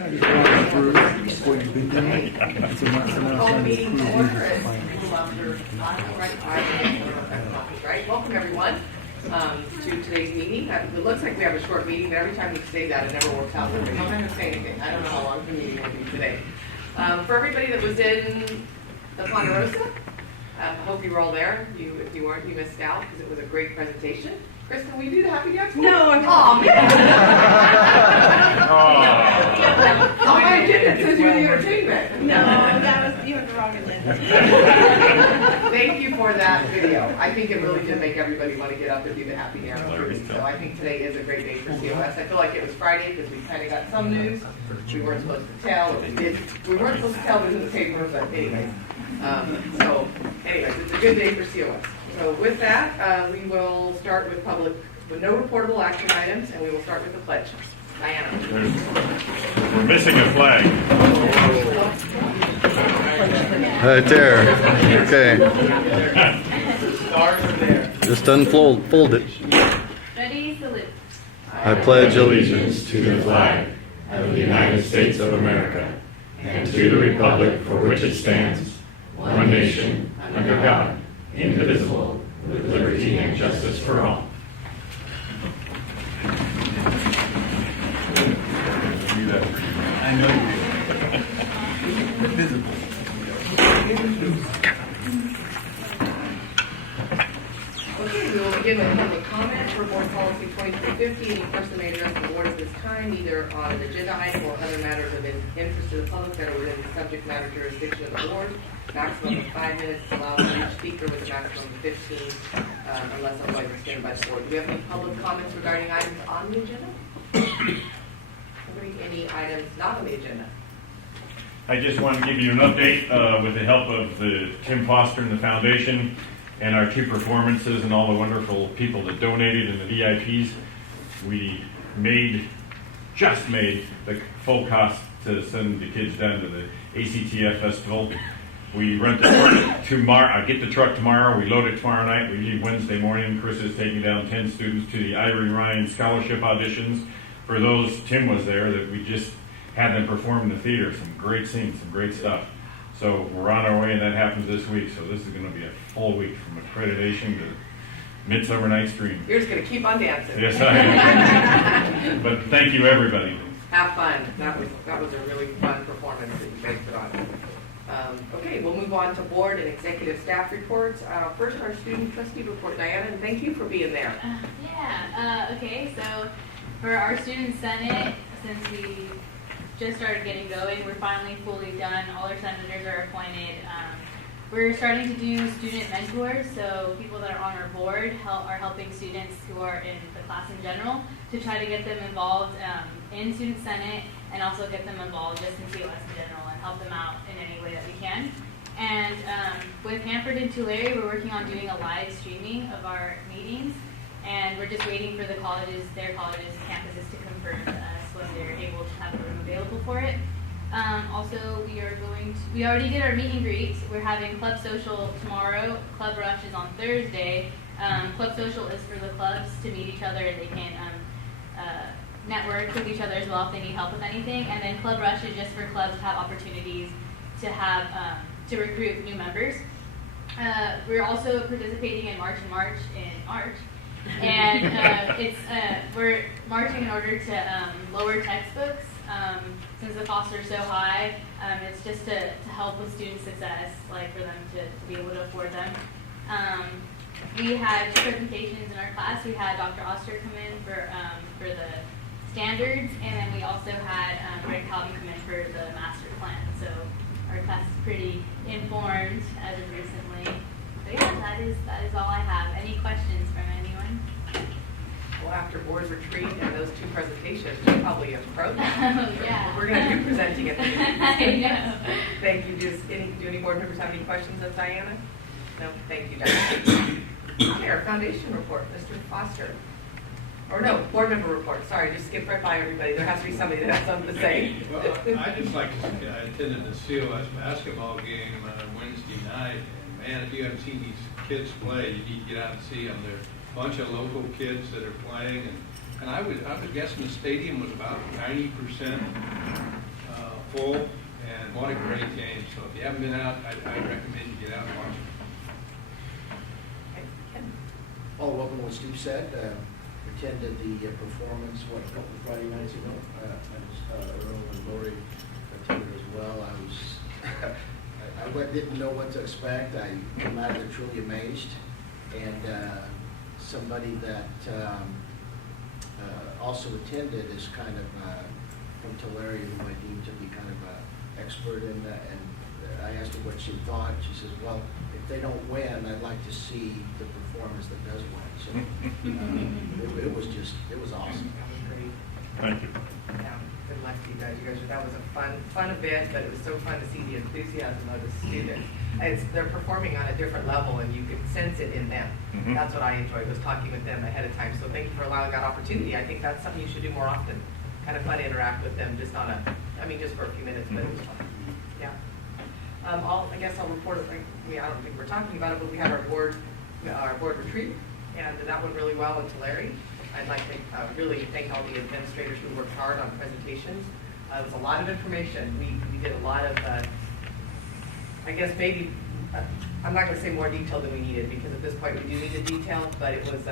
I just walked through what you've been doing. And so now I'm trying to improve Right. Welcome everyone to today's meeting. It looks like we have a short meeting, but every time we say that, it never works out. But I'm not going to say anything. I don't know how long the meeting will be today. For everybody that was in the Ponderosa, I hope you were all there. If you weren't, you missed out because it was a great presentation. Kristen, will you do the Happy Jacks? No, I'm oh, I didn't. It says you're the entertainment. No, that was you have the wrong agenda. Thank you for that video. I think it really did make everybody want to get up and do the Happy Jacks. So I think today is a great day for COS. I feel like it was Friday because we kind of got some news we weren't supposed to tell. We weren't supposed to tell it in the paper, but anyway. Anyways, it's a good day for COS. So with that, we will start with no reportable action items, and we will start with the pledge. Diana. We're missing a flag. Right there. Okay. Stars are there. Just fold it. Ready, salute. I pledge allegiance to the flag of the United States of America and to the republic for which it stands, one nation, under God, indivisible, with liberty and justice for all. I know you did. Visible. Okay, we will begin with public comment for Board Policy 2350. Any person may address the board at this time, either on an agenda item or other matters of interest to the public that are within the subject matter jurisdiction of the board. Maximum of 5 minutes allowed for each speaker with a maximum of 15, unless otherwise extended by the board. Do we have any public comments regarding items on the agenda? Any items not on the agenda? I just want to give you an update with the help of Tim Foster and the foundation and our two performances and all the wonderful people that donated and the VIPs. We just made the full cost to send the kids down to the ACTF festival. We rent the truck tomorrow. I get the truck tomorrow. We load it tomorrow night. We leave Wednesday morning. Chris is taking down 10 students to the Ivory Ryan scholarship auditions. For those, Tim was there, that we just had them perform in the theater. Some great scenes, some great stuff. So we're on our way, and that happens this week. So this is going to be a full week from accreditation to Midsummer Night's Dream. You're just going to keep on dancing. Yes, I am. But thank you, everybody. Have fun. That was a really fun performance that you guys put on. Okay, we'll move on to board and executive staff reports. First, our student trustee report. Diana, and thank you for being there. Okay, so for our student senate, since we just started getting going, we're finally fully done. All our senators are appointed. We're starting to do student mentors, so people that are on our board are helping students who are in the class in general to try to get them involved in student senate and also get them involved just in COS in general and help them out in any way that we can. And with Hanford and Tulare, we're working on doing a live streaming of our meetings, and we're just waiting for their colleges, campuses to confirm to us when they're able to have a room available for it. Also, we already did our meet and greet. We're having Club Social tomorrow. Club Rush is on Thursday. Club Social is for the clubs to meet each other and they can network with each other as well if they need help with anything. And then Club Rush is just for clubs to have opportunities to have to recruit new members. We're also participating in March in March. And we're marching in order to lower textbooks. Since the costs are so high, it's just to help with student success, like for them to be able to afford them. We had two presentations in our class. We had Dr. Oster come in for the standards, and then we also had Greg Calvin come in for the master plan. So our class is pretty informed as of recently. So yeah, that is all I have. Any questions from anyone? Well, after board retreat and those two presentations, you probably have pro. Yeah. We're going to be presenting at the meeting. I know. Thank you. Do any board members have any questions of Diana? No? Thank you, Diana. Okay, our foundation report, Mr. Foster. Or no, board member report. Sorry, just skip right by everybody. There has to be somebody that has something to say. Well, I just like to say I attended the COS basketball game Wednesday night. And man, if you haven't seen these kids play, you need to get out and see them. They're a bunch of local kids that are playing, and I would guess the stadium was about 90% full, and what a great game. So if you haven't been out, I recommend you get out and watch it. Follow up on what Steve said, attended the performance, a couple of Friday nights ago. Earl and Lori attended as well. I didn't know what to expect. I came out of there truly amazed. And somebody that also attended is kind of from Tulare, who I deem to be kind of an expert in that. And I asked her what she thought. She says, well, if they don't win, I'd like to see the performance that does win. So it was awesome. That was great. Thank you. Yeah, good luck to you guys. That was a fun event, but it was so fun to see the enthusiasm of the students. They're performing on a different level, and you can sense it in them. Mhm. That's what I enjoyed, was talking with them ahead of time. So thank you for allowing that opportunity. I think that's something you should do more often. Kind of fun to interact with them, just just for a few minutes, but it was fun. Yeah. I guess I'll report it. I don't think we're talking about it, but we had our board retreat, and that went really well in Tulare. I'd like to really thank all the administrators who worked hard on presentations. It was a lot of information. We did a lot of, I guess maybe, I'm not going to say more detail than we needed, because at this point we do need the detail, but it was,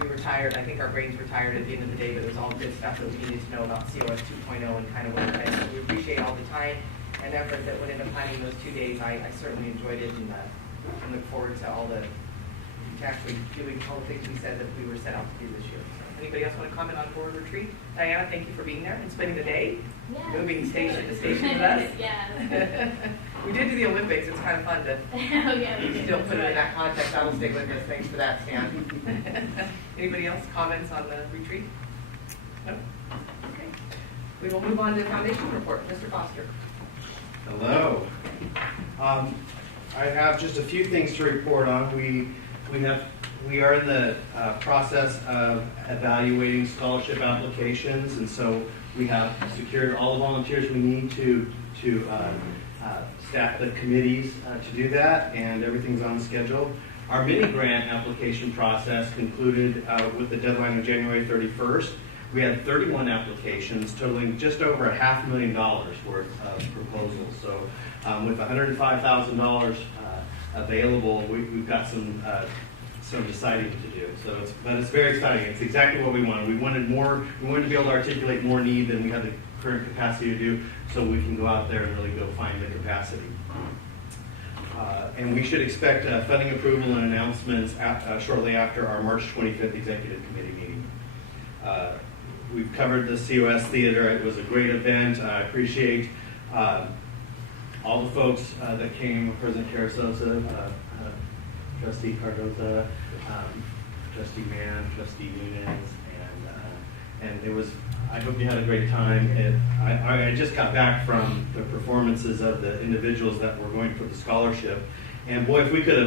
we were tired. I think our brains were tired at the end of the day, but it was all good stuff that we needed to know about COS 2.0 and kind of what it meant. So we appreciate all the time and effort that went into planning those 2 days. I certainly enjoyed it, and look forward to actually doing all the things we said that we were set out to do this year. So, anybody else want to comment on board retreat? Diana, thank you for being there and spending the day, Yeah. moving station to station with us. Yeah. We did do the Olympics. It's kind of fun to Oh, yeah, we did. still put it in that context. That'll stick with us. Thanks for that, Stan. Anybody else comments on the retreat? No? Okay. We will move on to the foundation report. Mr. Foster. Hello. I have just a few things to report on. We are in the process of evaluating scholarship applications, and so we have secured all the volunteers we need to staff the committees to do that, and everything's on schedule. Our mini grant application process concluded with the deadline of January 31st. We had 31 applications totaling just over $500,000 worth of proposals. So with $105,000 available, we've got some deciding to do. But it's very exciting. It's exactly what we wanted. We wanted to be able to articulate more need than we had the current capacity to do, so we can go out there and really go find the capacity. And we should expect funding approval and announcements shortly after our March 25th Executive Committee meeting. We've covered the COS Theater. It was a great event. I appreciate all the folks that came, President Carasosa, Trustee Cardoza, Trustee Mann, Trustee Nunez, and it was, I hope you had a great time. I just got back from the performances of the individuals that were going for the scholarship, and boy, if we could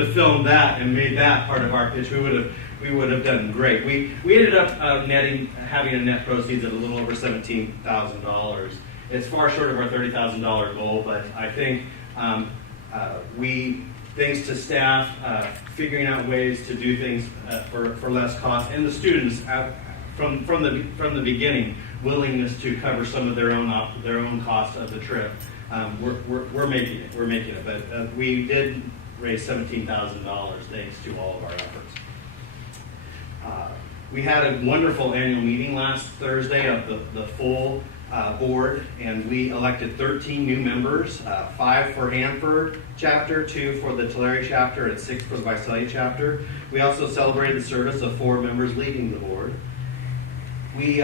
have filmed that and made that part of our pitch, we would have done great. We ended up having a net proceeds of a little over $17,000. It's far short of our $30,000 goal, but I think thanks to staff figuring out ways to do things for less cost, and the students from the beginning willingness to cover some of their own cost of the trip. We're making it. But we did raise $17,000 thanks to all of our efforts. We had a wonderful annual meeting last Thursday of the full board, and we elected 13 new members, 5 for Hanford chapter, 2 for the Tulare chapter, and 6 for the Visalia chapter. We also celebrated the service of 4 members leading the board. We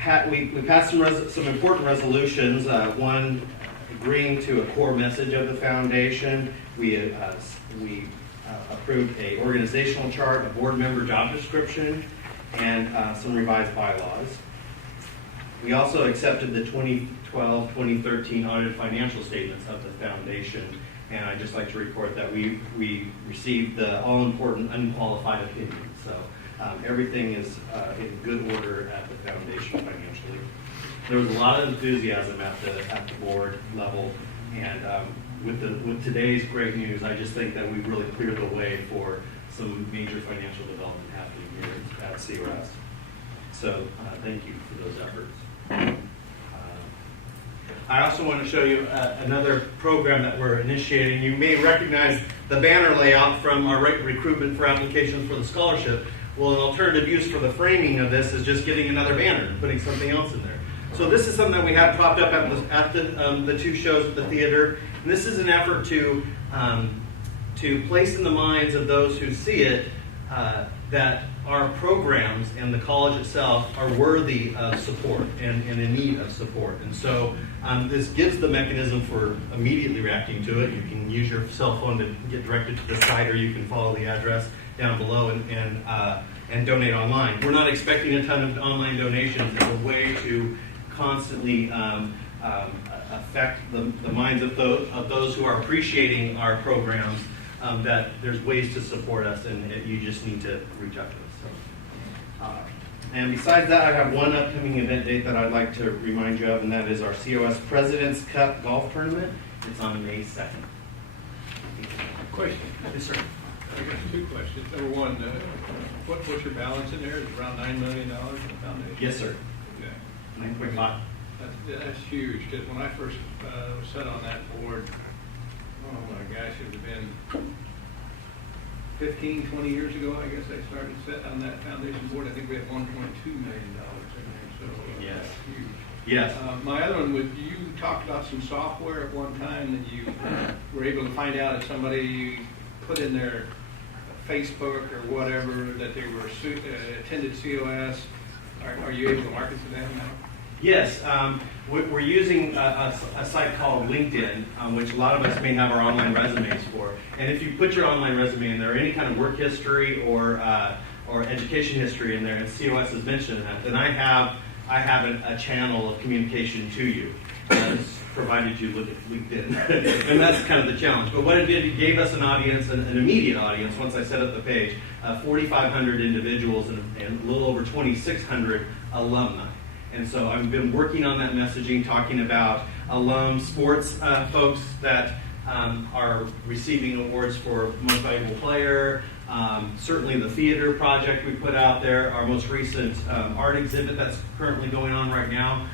passed some important resolutions. One, agreeing to a core message of the foundation. We approved a organizational chart, a board member job description, and some revised bylaws. We also accepted the 2012-2013 audited financial statements of the foundation, and I'd just like to report that we received the all-important unqualified opinion. So everything is in good order at the foundation financially. There was a lot of enthusiasm at the board level, and with today's great news, I just think that we really cleared the way for some major financial development happening here at COS. So thank you for those efforts. I also want to show you another program that we're initiating. You may recognize the banner layout from our recruitment for applications for the scholarship. Well, an alternative use for the framing of this is just getting another banner and putting something else in there. So this is something that we had propped up at the two shows at the theater. And this is an effort to place in the minds of those who see it that our programs and the college itself are worthy of support and in need of support. And so this gives the mechanism for immediately reacting to it. You can use your cell phone to get directed to the site, or you can follow the address down below and donate online. We're not expecting a ton of online donations. It's a way to constantly affect the minds of those who are appreciating our programs, that there's ways to support us, and you just need to reach out to us. So, and besides that, I have one upcoming event date that I'd like to remind you of, and that is our COS President's Cup Golf Tournament. It's on May 2nd. Question. Yes, sir. I got two questions. Number one, what's your balance in there? Is it around $9 million in the foundation? Yes, sir. Okay. 9.5. That's huge, because when I first was set on that board, oh my gosh, it would have been 15, 20 years ago, I guess I started set on that foundation board. I think we had $1.2 million in there, so Yes. that's huge. Yes. My other one, you talked about some software at one time that you were able to find out if somebody put in their Facebook or whatever that they were attended COS. Are you able to market to them now? Yes, we're using a site called LinkedIn, which a lot of us may have our online resumes for. And if you put your online resume in there, any kind of work history or education history in there, and COS is mentioned in that, then I have a channel of communication to you, provided you look at LinkedIn. And that's kind of the challenge. But what it did, it gave us an audience, an immediate audience, once I set up the page, 4,500 individuals and a little over 2,600 alumni. And so I've been working on that messaging, talking about alum sports folks that are receiving awards for most valuable player, certainly the theater project we put out there, our most recent art exhibit that's currently going on right now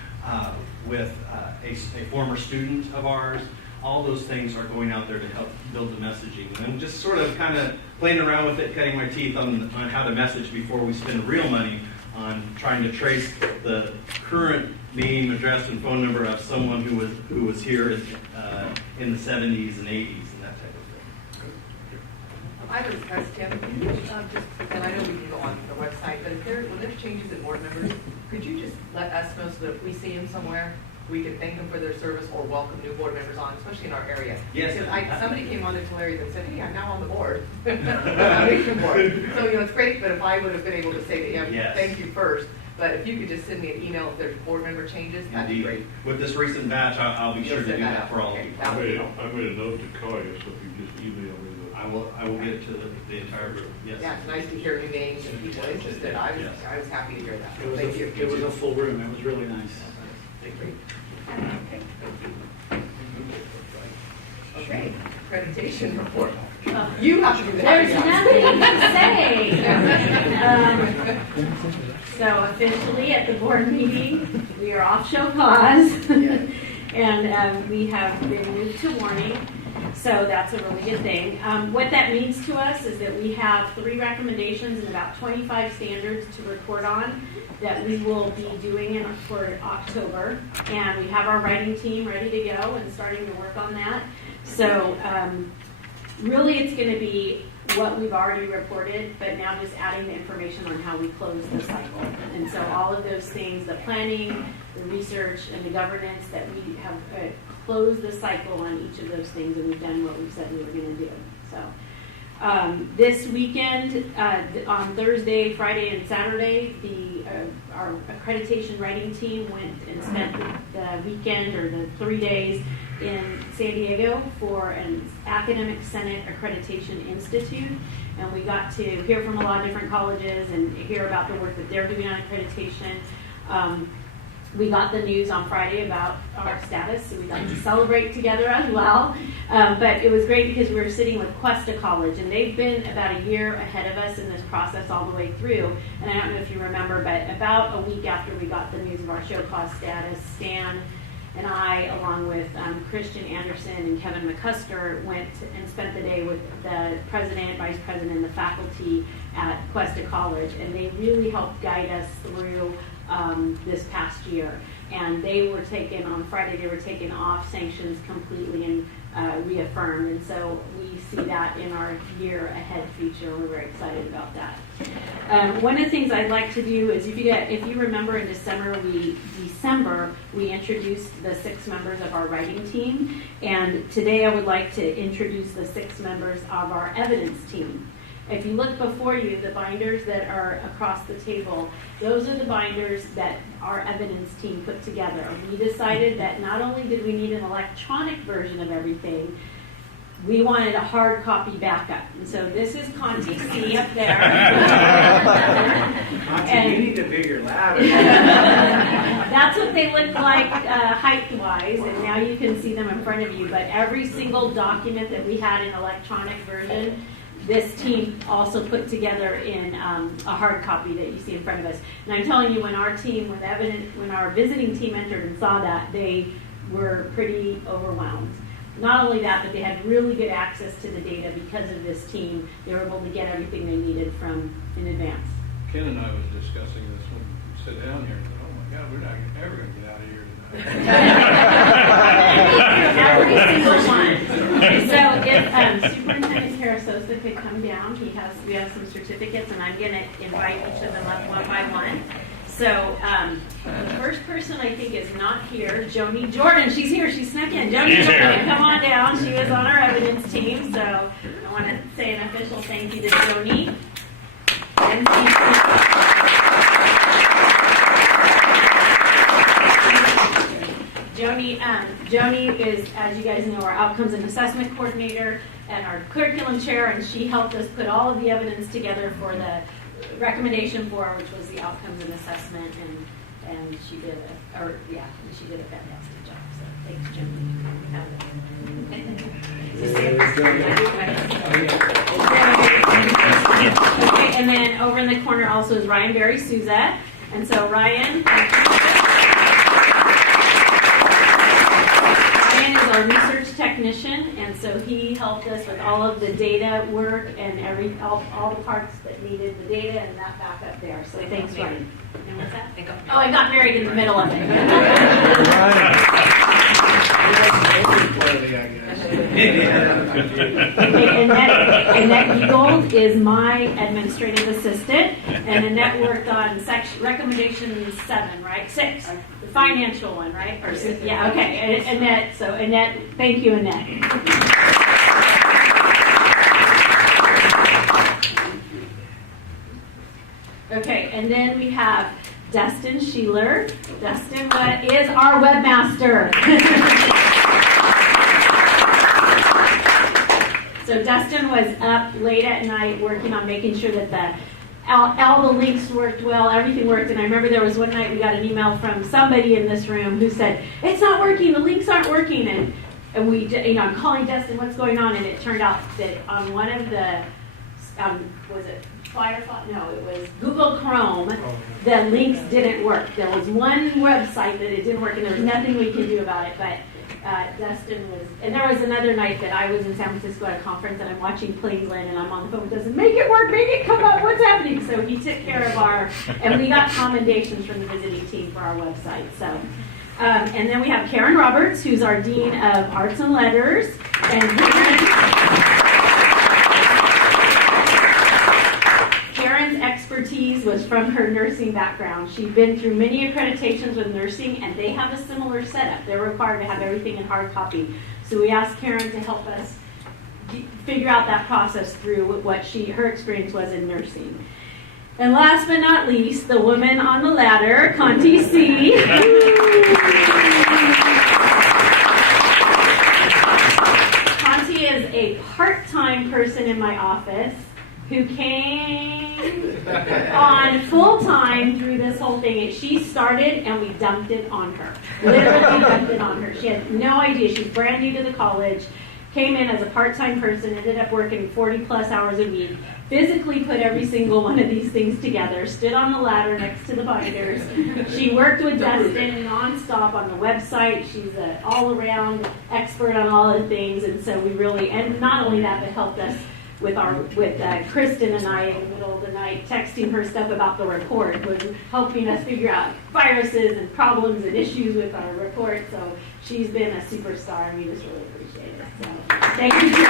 with a former student of ours. All those things are going out there to help build the messaging. And I'm just sort of kind of playing around with it, cutting my teeth on how to message before we spend real money on trying to trace the current name, address, and phone number of someone who was here in the 70s and 80s and that type of thing. I have a request, Tim. Can you and I know we can go on the website, but when there's changes in board members, could you just let us know so that if we see them somewhere, we can thank them for their service or welcome new board members on, especially in our area? Yes. Because somebody came on to Tulare that said, hey, I'm now on the board, the foundation board. So, it's great, but if I would have been able to say to him, Yes. thank you first, but if you could just send me an email if there's board member changes, that'd be great. With this recent batch, I'll be You'll sure to send do that that out. for all of Okay, you. that would be I helpful. made a note to call you, so if you just email me I will get it to the entire group. Yes. Yeah, it's nice to hear new names and people interested. I was happy to hear that. Thank you. It was a full room. It was really nice. Great. Okay, accreditation report. You have to do that. There's nothing to say. So officially at the board meeting, we are off show pause. And we have been moved to warning. So that's a really good thing. What that means to us is that we have 3 recommendations and about 25 standards to report on that we will be doing for October. And we have our writing team ready to go and starting to work on that. So really it's going to be what we've already reported, but now just adding the information on how we close the cycle. And so all of those things, the planning, the research, and the governance, that we have closed the cycle on each of those things, and we've done what we've said we were going to do. So this weekend, on Thursday, Friday, and Saturday, our accreditation writing team went and spent the weekend or the 3 days in San Diego for an Academic Senate Accreditation Institute, and we got to hear from a lot of different colleges and hear about the work that they're doing on accreditation. We got the news on Friday about our status, so we got to celebrate together as well. But it was great because we were sitting with Cuesta College, and they've been about a year ahead of us in this process all the way through. And I don't know if you remember, but about a week after we got the news of our show cause status, Stan and I, along with Christian Anderson and Kevin McCusker, went and spent the day with the president, vice president, and the faculty at Cuesta College, and they really helped guide us through this past year. And they were taken, on Friday, they were taken off sanctions completely and reaffirmed. And so we see that in our year ahead future. We're very excited about that. One of the things I'd like to do is, if you remember in December, we introduced the 6 members of our writing team. And today I would like to introduce the 6 members of our evidence team. If you look before you, the binders that are across the table, those are the binders that our evidence team put together. We decided that not only did we need an electronic version of everything, we wanted a hard copy backup. And so this is Conti C up there. You need a bigger ladder. That's what they look like height-wise, and now you can see them in front of you. But every single document that we had in electronic version, this team also put together in a hard copy that you see in front of us. And I'm telling you, when our visiting team entered and saw that, they were pretty overwhelmed. Not only that, but they had really good access to the data because of this team. They were able to get everything they needed in advance. Ken and I was discussing this when we sit down here and said, oh my God, we're not ever going to get out of here Every single one. So if Superintendent Carasosa could come down, we have some certificates, and I'm going to invite each of them up one by one. So the first person I think is not here, Joni Jordan. She's here. She snuck in. Joni Jordan, come on down. She was on our evidence team. So I want to say an official thank you to Joni. And Joni is, as you guys know, our outcomes and assessment coordinator and our curriculum chair, and she helped us put all of the evidence together for the recommendation 4, which was the outcomes and assessment, and she did a fantastic job. So thanks, Joni. Okay, and then over in the corner also is Ryan Barry Souza, and so Ryan is our research technician, and so he helped us with all of the data work and all the parts that needed the data and that back up there. So thanks, Ryan. And what's that? Oh, I got married in the middle of it. Annette Gold is my administrative assistant, and Annette worked on recommendation 7, right? 6, the financial one, right? Or 6, yeah, okay. Annette, so Annette, thank you, Annette. Okay, and then we have Dustin Sheeler. Dustin is our webmaster. So Dustin was up late at night working on making sure that all the links worked well, everything worked. And I remember there was one night we got an email from somebody in this room who said, it's not working, the links aren't working. And we, I'm calling Dustin, what's going on? And it turned out that on one of the, was it Firefox? No, it was Google Chrome. The links didn't work. There was one website that it didn't work, and there was nothing we could do about it. But Dustin was, and there was another night that I was in San Francisco at a conference, and I'm watching Plainland, and I'm on the phone with Dustin, make it work, make it come up, what's happening? So he took care of and we got commendations from the visiting team for our website. So, and then we have Karen Roberts, who's our Dean of Arts and Letters, and Karen's expertise was from her nursing background. She'd been through many accreditations with nursing, and they have a similar setup. They're required to have everything in hard copy. So we asked Karen to help us figure out that process through what her experience was in nursing. And last but not least, the woman on the ladder, Conti C. Conti is a part-time person in my office who came on full-time through this whole thing. She started and we dumped it on her. Literally dumped it on her. She had no idea. She's brand new to the college. came in as a part-time person, ended up working 40-plus hours a week, physically put every single one of these things together, stood on the ladder next to the binders. She worked with Dustin nonstop on the website. She's an all-around expert on all the things, and so we really, and not only that, but helped us with Kristen and I in the middle of the night, texting her stuff about the report, was helping us figure out viruses and problems and issues with our report. So she's been a superstar, and we just really appreciate it. So thank you to all.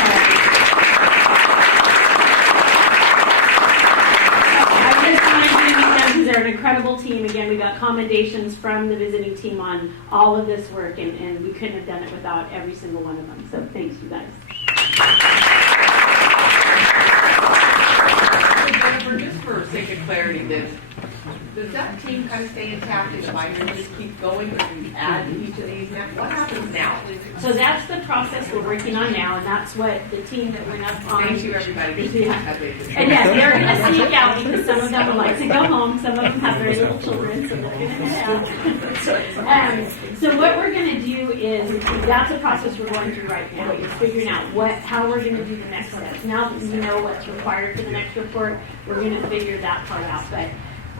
I just want to thank them because they're an incredible team. Again, we got commendations from the visiting team on all of this work, and we couldn't have done it without every single one of them. So thanks, you guys. Jennifer, just for sake of clarity, does that team kind of stay intact and the binder just keep going, or do you add to each of these now? What happens now? So that's the process we're working on now, and that's what the team that went up on. Thank you, everybody. Yeah. And yes, they're going to sneak out because some of them would like to go home. Some of them have very little children, so they're going to head out. So what we're going to do is, that's a process we're going through right now, is figuring out how we're going to do the next steps. Now that we know what's required for the next report, we're going to figure that part out. But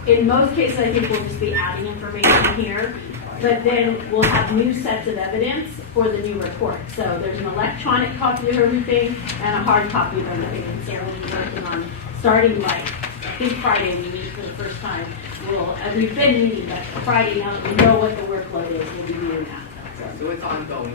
in most cases, I think we'll just be adding information here, but then we'll have new sets of evidence for the new report. So there's an electronic copy of everything and a hard copy of everything. And so we'll be working on starting I think Friday we meet for the first time. We've been meeting, but Friday, now that we know what the workload is, we'll be doing that. So it's ongoing.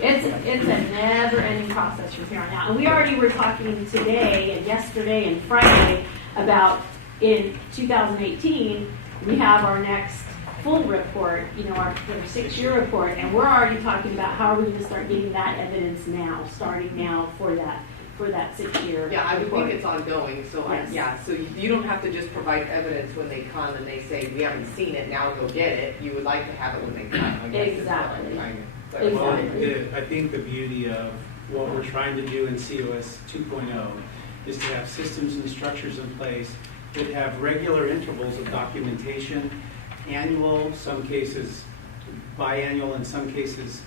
It's a never-ending process from here on out. And we already were talking today and yesterday and Friday about in 2018, we have our next full report, our 6-year report, and we're already talking about how are we going to start getting that evidence now, starting now for that 6-year Yeah, I would report. think it's ongoing, so Yes. so you don't have to just provide evidence when they come and they say, we haven't seen it, now go get it. You would like to have it when they come, I guess. is what I'm Exactly. trying to- Exactly. I think the beauty of what we're trying to do in COS 2.0 is to have systems and structures in place that have regular intervals of documentation, annual, some cases biannual, in some cases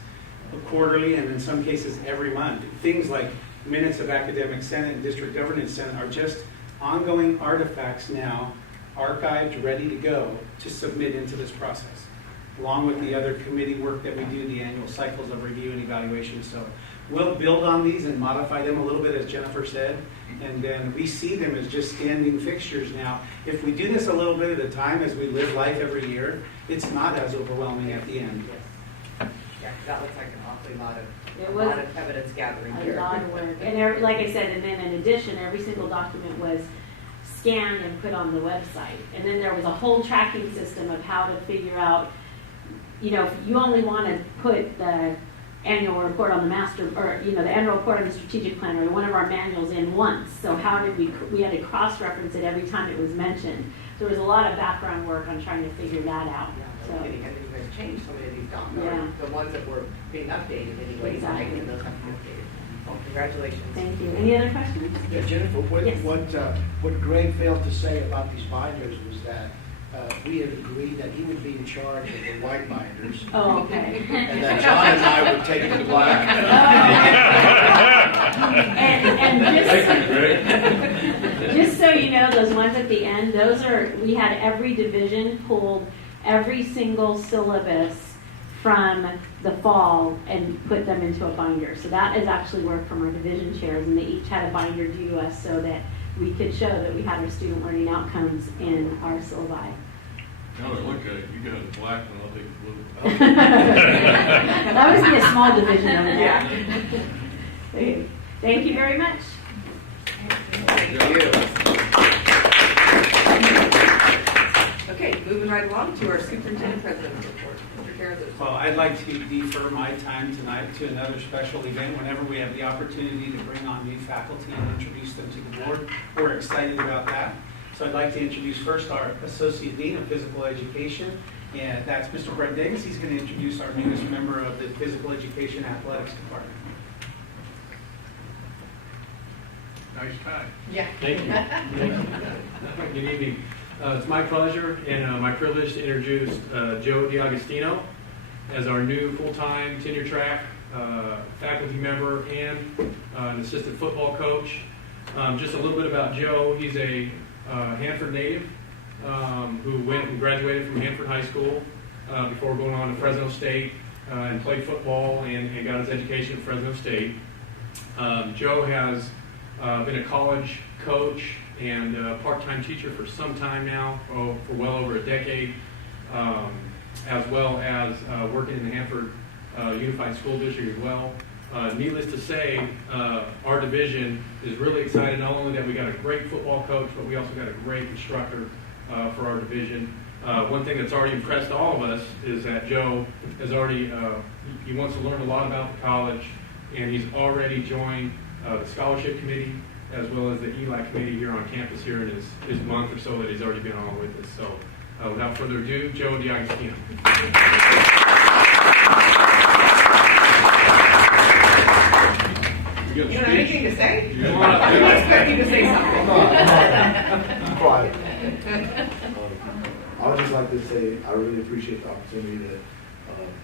quarterly, and in some cases every month. Things like minutes of academic senate and district governance senate are just ongoing artifacts now, archived, ready to go to submit into this process, along with the other committee work that we do, the annual cycles of review and evaluation. So we'll build on these and modify them a little bit, as Jennifer said, and then we see them as just standing fixtures now. If we do this a little bit at a time as we live life every year, it's not as overwhelming at the end. Yes. Yeah, that looks like an awfully lot It of, was evidence gathering a here. lot of work. And like I said, and then in addition, every single document was scanned and put on the website. And then there was a whole tracking system of how to figure out, if you only want to put the annual report on the master, or the annual report on the strategic plan, or one of our manuals in once. So how did we had to cross-reference it every time it was mentioned. So there was a lot of background work on trying to figure that out. Yeah, So, no kidding. I think you guys changed so many of these documents, Yeah. the ones that were being updated anyway. Exactly. And those have to be updated. Well, congratulations. thank you. Any other questions? Yeah, Jennifer, Yes. what Greg failed to say about these binders was that we had agreed that he would be in charge of the white binders, Oh, okay. and that John and I would take the black. And just so you know, those ones at the end, we had every division pulled every single syllabus from the fall and put them into a binder. So that is actually work from our division chairs, and they each had a binder due to us so that we could show that we had our student learning outcomes in our syllabi. Now that I look at it, you got the black one, I'll take the blue. That was a small division of it. Yeah. Okay. Thank you very much. Thank you. Okay, moving right along to our superintendent president's report. Mr. Carruthers. Well, I'd like to defer my time tonight to another special event whenever we have the opportunity to bring on new faculty and introduce them to the board. We're excited about that. So I'd like to introduce first our Associate Dean of Physical Education, and that's Mr. Brett Davis. He's going to introduce our newest member of the Physical Education Athletics Department. Nice tie. Yeah. Thank you. Good evening. It's my pleasure and my privilege to introduce Joe D'Agostino. as our new full-time tenure track faculty member and an assistant football coach. Just a little bit about Joe. He's a Hanford native who went and graduated from Hanford High School before going on to Fresno State and played football and got his education at Fresno State. Joe has been a college coach and a part-time teacher for some time now, for well over a decade, as well as working in the Hanford Unified School District as well. Needless to say, our division is really excited not only that we got a great football coach, but we also got a great instructor for our division. One thing that's already impressed all of us is that Joe has already, he wants to learn a lot about the college, and he's already joined the scholarship committee as well as the ELI committee here on campus here in his month or so that he's already been on with us. So without further ado, Joe D'Agostino. You don't have anything to say? You I was expecting to say something. I'm quiet. I would just like to say I really appreciate the opportunity that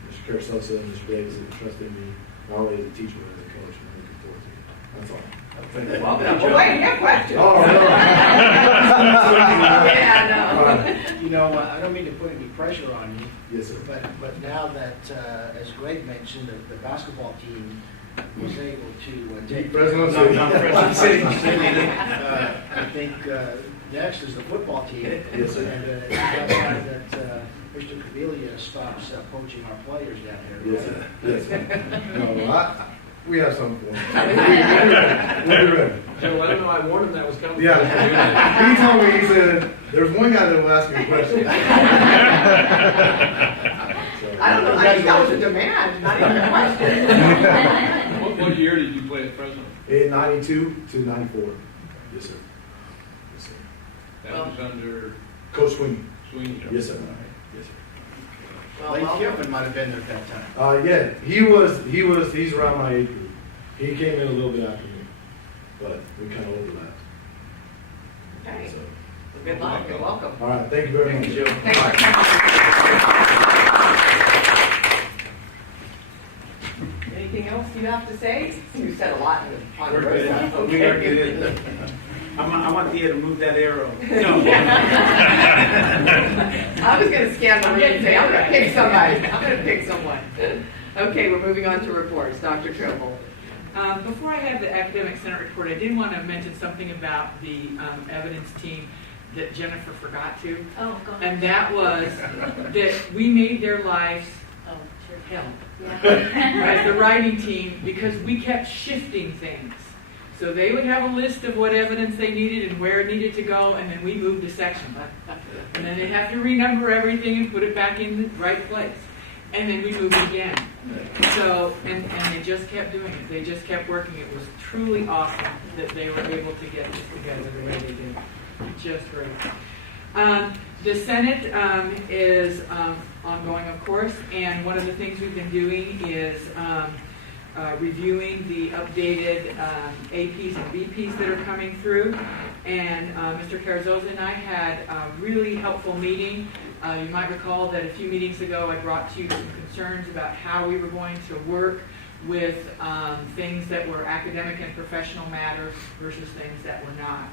Mr. Carasosa and Mr. Davis have trusted me, not only as a teacher but as a coach, and I'm looking forward to it. That's all. Well, wait, you have questions. Oh, no. Yeah, no. You know, I don't mean to put any pressure on you. Yes, sir. But now that, as Greg mentioned, the basketball team was able to take Fresno City. I think next is the football team. Yes, sir. And it's about time that Mr. Cabilia stops poaching our players down here. Yes, sir. Yes, sir. No, we have something for him. We'll be ready. Joe, I don't know, I warned him that was coming. Yeah. He told me, he said, there's one guy that will ask me a question. I don't know, I think that was a demand, not even a question. What year did you play at Fresno? In 92 to 94. Yes, sir. Yes, sir. That was under Coach Sweeney. Sweeney. Yes, sir. Yes, sir. Lane Kiffin might have been there at that time. Yeah, he's around my age group. He came in a little bit after me, but we kind of overlapped. Okay, So, well, good luck, you're welcome. all right, thank you very much. Thanks for coming. Anything else you have to say? You said a lot on We're your good. side. We are good. I want Thea to move that arrow. I was gonna scan the room and say, I'm gonna pick somebody, I'm gonna pick someone. Okay, we're moving on to reports. Dr. Tribble. Before I have the academic senate report, I did want to mention something about the evidence team that Jennifer forgot to. Oh, go ahead. And that was that we made their lives hell as the writing team because we kept shifting things. So they would have a list of what evidence they needed and where it needed to go, and then we moved a section. And then they'd have to renumber everything and put it back in the right place. And then we moved again. So, and they just kept doing it. They just kept working. It was truly awesome that they were able to get this together the way they did. Just great. The Senate is ongoing, of course, and one of the things we've been doing is reviewing the updated APs and BPs that are coming through. And Mr. Carrizosa and I had a really helpful meeting. You might recall that a few meetings ago I brought to you some concerns about how we were going to work with things that were academic and professional matters versus things that were not.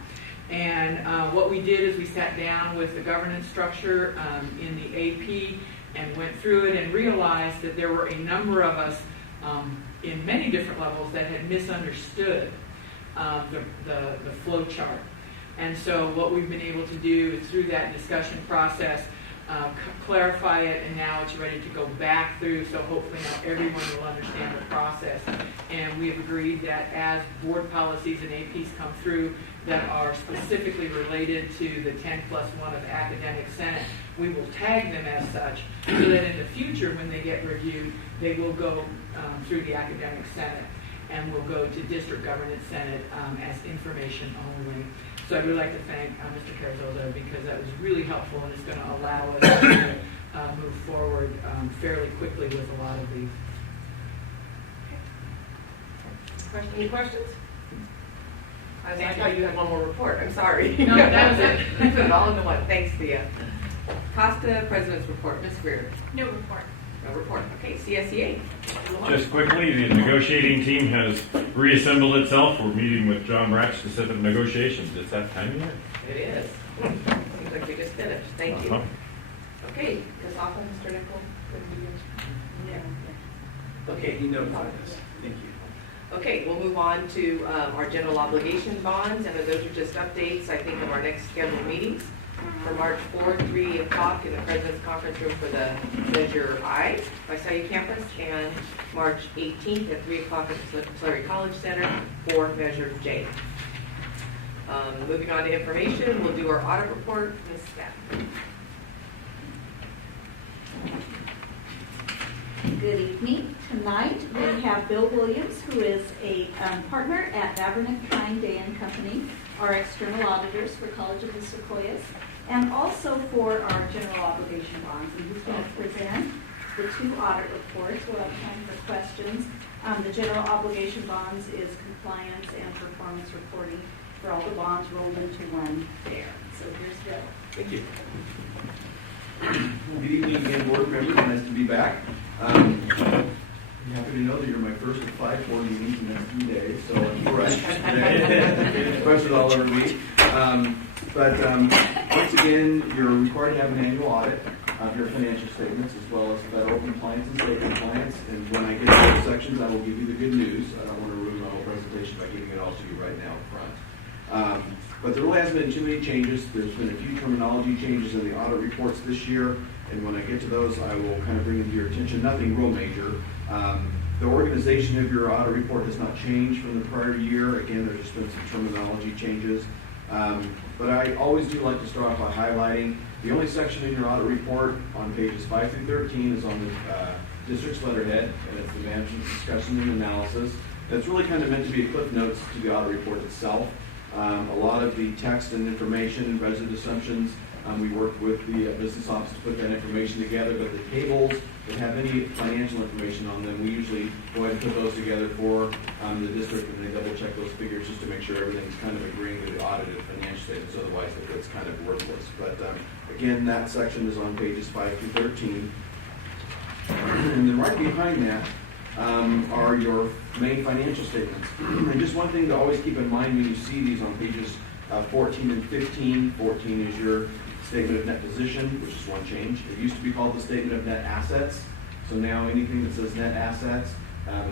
And what we did is we sat down with the governance structure in the AP and went through it and realized that there were a number of us in many different levels that had misunderstood the flow chart. And so what we've been able to do is through that discussion process, clarify it, and now it's ready to go back through, so hopefully now everyone will understand the process. And we have agreed that as board policies and APs come through that are specifically related to the 10+1 of academic senate, we will tag them as such, so that in the future when they get reviewed, they will go through the academic senate and will go to district governance senate as information only. So I'd really like to thank Mr. Carrizosa because that was really helpful and it's going to allow us to move forward fairly quickly with a lot of these. Any questions? I thought you had one more report. I'm sorry. No, that was it. I put it all into one. Thanks, Thea. Costa President's report. Ms. Greer. No report. No report. Okay, CSEA. Just quickly, the negotiating team has reassembled itself. We're meeting with John Bratch to set up negotiations. It's that time of year. It is. Seems like we just finished. Thank you. Uh-huh. Okay, Kasapa, Mr. Nickel. Okay, he notified us. Thank you. Okay, we'll move on to our general obligation bonds, and those are just updates, I think, of our next scheduled meetings. For March 4th, 3 o'clock in the President's Conference Room for the Measure I by Sayre Campus, and March 18th at 3 o'clock at the Slurry College Center for Measure J. Moving on to information, we'll do our audit report. Ms. Staff. Good evening. Tonight, we have Bill Williams, who is a partner at Babernick, Klein, Day & Company, our external auditors for College of the Sequoias, and also for our general obligation bonds. And he's going to present the 2 audit reports. We'll have time for questions. The general obligation bonds is compliance and performance reporting for all the bonds rolled into one there. So here's Bill. Thank you. Good evening again, board members. Nice to be back. I'm happy to know that you're my first of 5 board meetings in the next 3 days, so I'm fresh today. Questions all over me. Once again, you're required to have an annual audit of your financial statements as well as federal compliance and state compliance. And when I get to those sections, I will give you the good news. I don't want to ruin my whole presentation by giving it all to you right now up front. But there really hasn't been too many changes. There's been a few terminology changes in the audit reports this year, and when I get to those, I will kind of bring them to your attention. Nothing real major. The organization of your audit report has not changed from the prior year. Again, there's just been some terminology changes. But I always do like to start off by highlighting the only section in your audit report on pages 5 through 13 is on the district's letterhead, and it's the management discussion and analysis. That's really kind of meant to be a cliff notes to the audit report itself. A lot of the text and information and budget assumptions, we worked with the business office to put that information together, but the tables that have any financial information on them, we usually go ahead and put those together for the district, and they double check those figures just to make sure everything's kind of agreeing with the audited financial statements, otherwise it's kind of worthless. But again, that section is on pages 5 through 13. And then right behind that, are your main financial statements. And just one thing to always keep in mind when you see these on pages 14 and 15. 14 is your statement of net position, which is one change. It used to be called the statement of net assets. So now anything that says net assets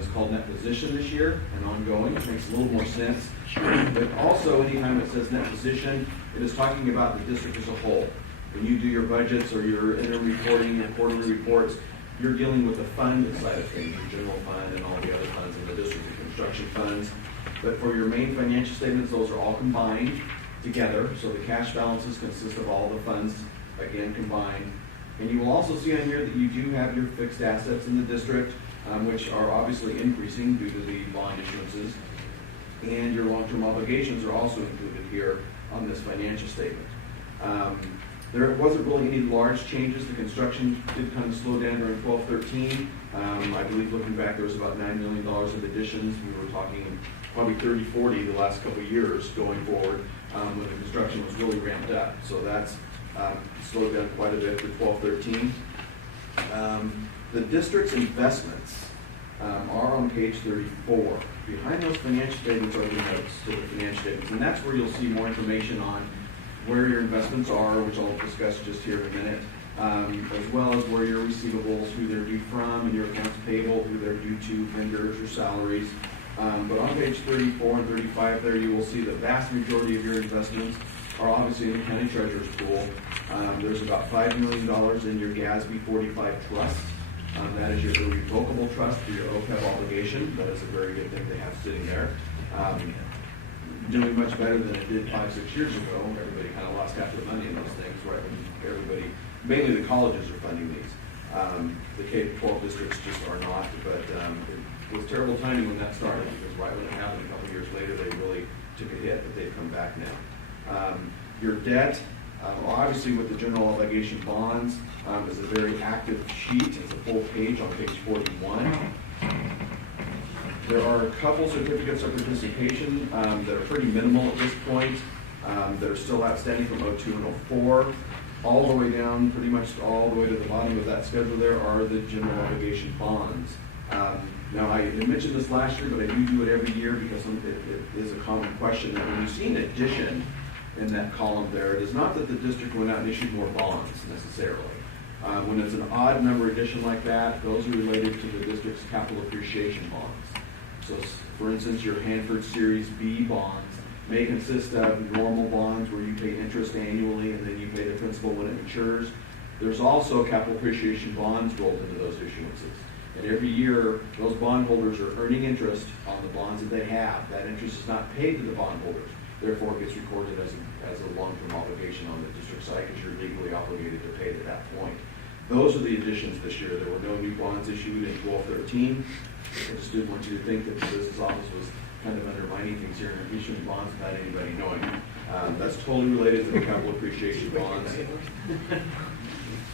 is called net position this year and ongoing. It makes a little more sense. But also, anytime it says net position, it is talking about the district as a whole. When you do your budgets or your interim reporting, your quarterly reports, you're dealing with the fund side of things, your general fund and all the other funds in the district, the construction funds. But for your main financial statements, those are all combined together. So the cash balances consist of all the funds, again, combined. And you will also see on here that you do have your fixed assets in the district, which are obviously increasing due to the bond issuances. And your long-term obligations are also included here on this financial statement. There wasn't really any large changes. The construction did kind of slow down during 12-13. I believe looking back, there was about $9 million of additions. We were talking probably 30-40 the last couple of years going forward when the construction was really ramped up. So that's slowed down quite a bit for 12-13. The district's investments are on page 34. Behind those financial statements are the notes to the financial statements, and that's where you'll see more information on where your investments are, which I'll discuss just here in a minute, as well as where your receivables, who they're due from, and your accounts payable, who they're due to, vendors, or salaries. But on page 34 and 35 there, you will see the vast majority of your investments are obviously in the county treasurer's pool. There's about $5 million in your GASB 45 trust. That is your irrevocable trust for your OPEB obligation. That is a very good thing to have sitting there. Doing much better than it did 5-6 years ago. Everybody kind of lost half their money in those things, right? Everybody, mainly the colleges are funding these. The K-12 districts just are not, but it was terrible timing when that started, because right when it happened a couple years later, they really took a hit, but they've come back now. Your debt, obviously with the general obligation bonds, is a very active sheet. It's a full page on page 41. There are a couple certificates of participation that are pretty minimal at this point, that are still outstanding from 02 and 04. all the way down, pretty much all the way to the bottom of that schedule there are the general obligation bonds. Now, I had mentioned this last year, but I do it every year because it is a common question. That when you see an addition in that column there, it is not that the district went out and issued more bonds necessarily. When it's an odd number addition like that, those are related to the district's capital appreciation bonds. So, for instance, your Hanford Series B bonds may consist of normal bonds where you pay interest annually and then you pay the principal when it matures. There's also capital appreciation bonds rolled into those issuances. And every year, those bondholders are earning interest on the bonds that they have. That interest is not paid to the bondholders. Therefore, it gets recorded as a long-term obligation on the district side because you're legally obligated to pay it at that point. Those are the additions this year. There were no new bonds issued in 12-13. I just didn't want you to think that the business office was kind of undermining things here and issuing bonds without anybody knowing. That's totally related to the capital appreciation bonds.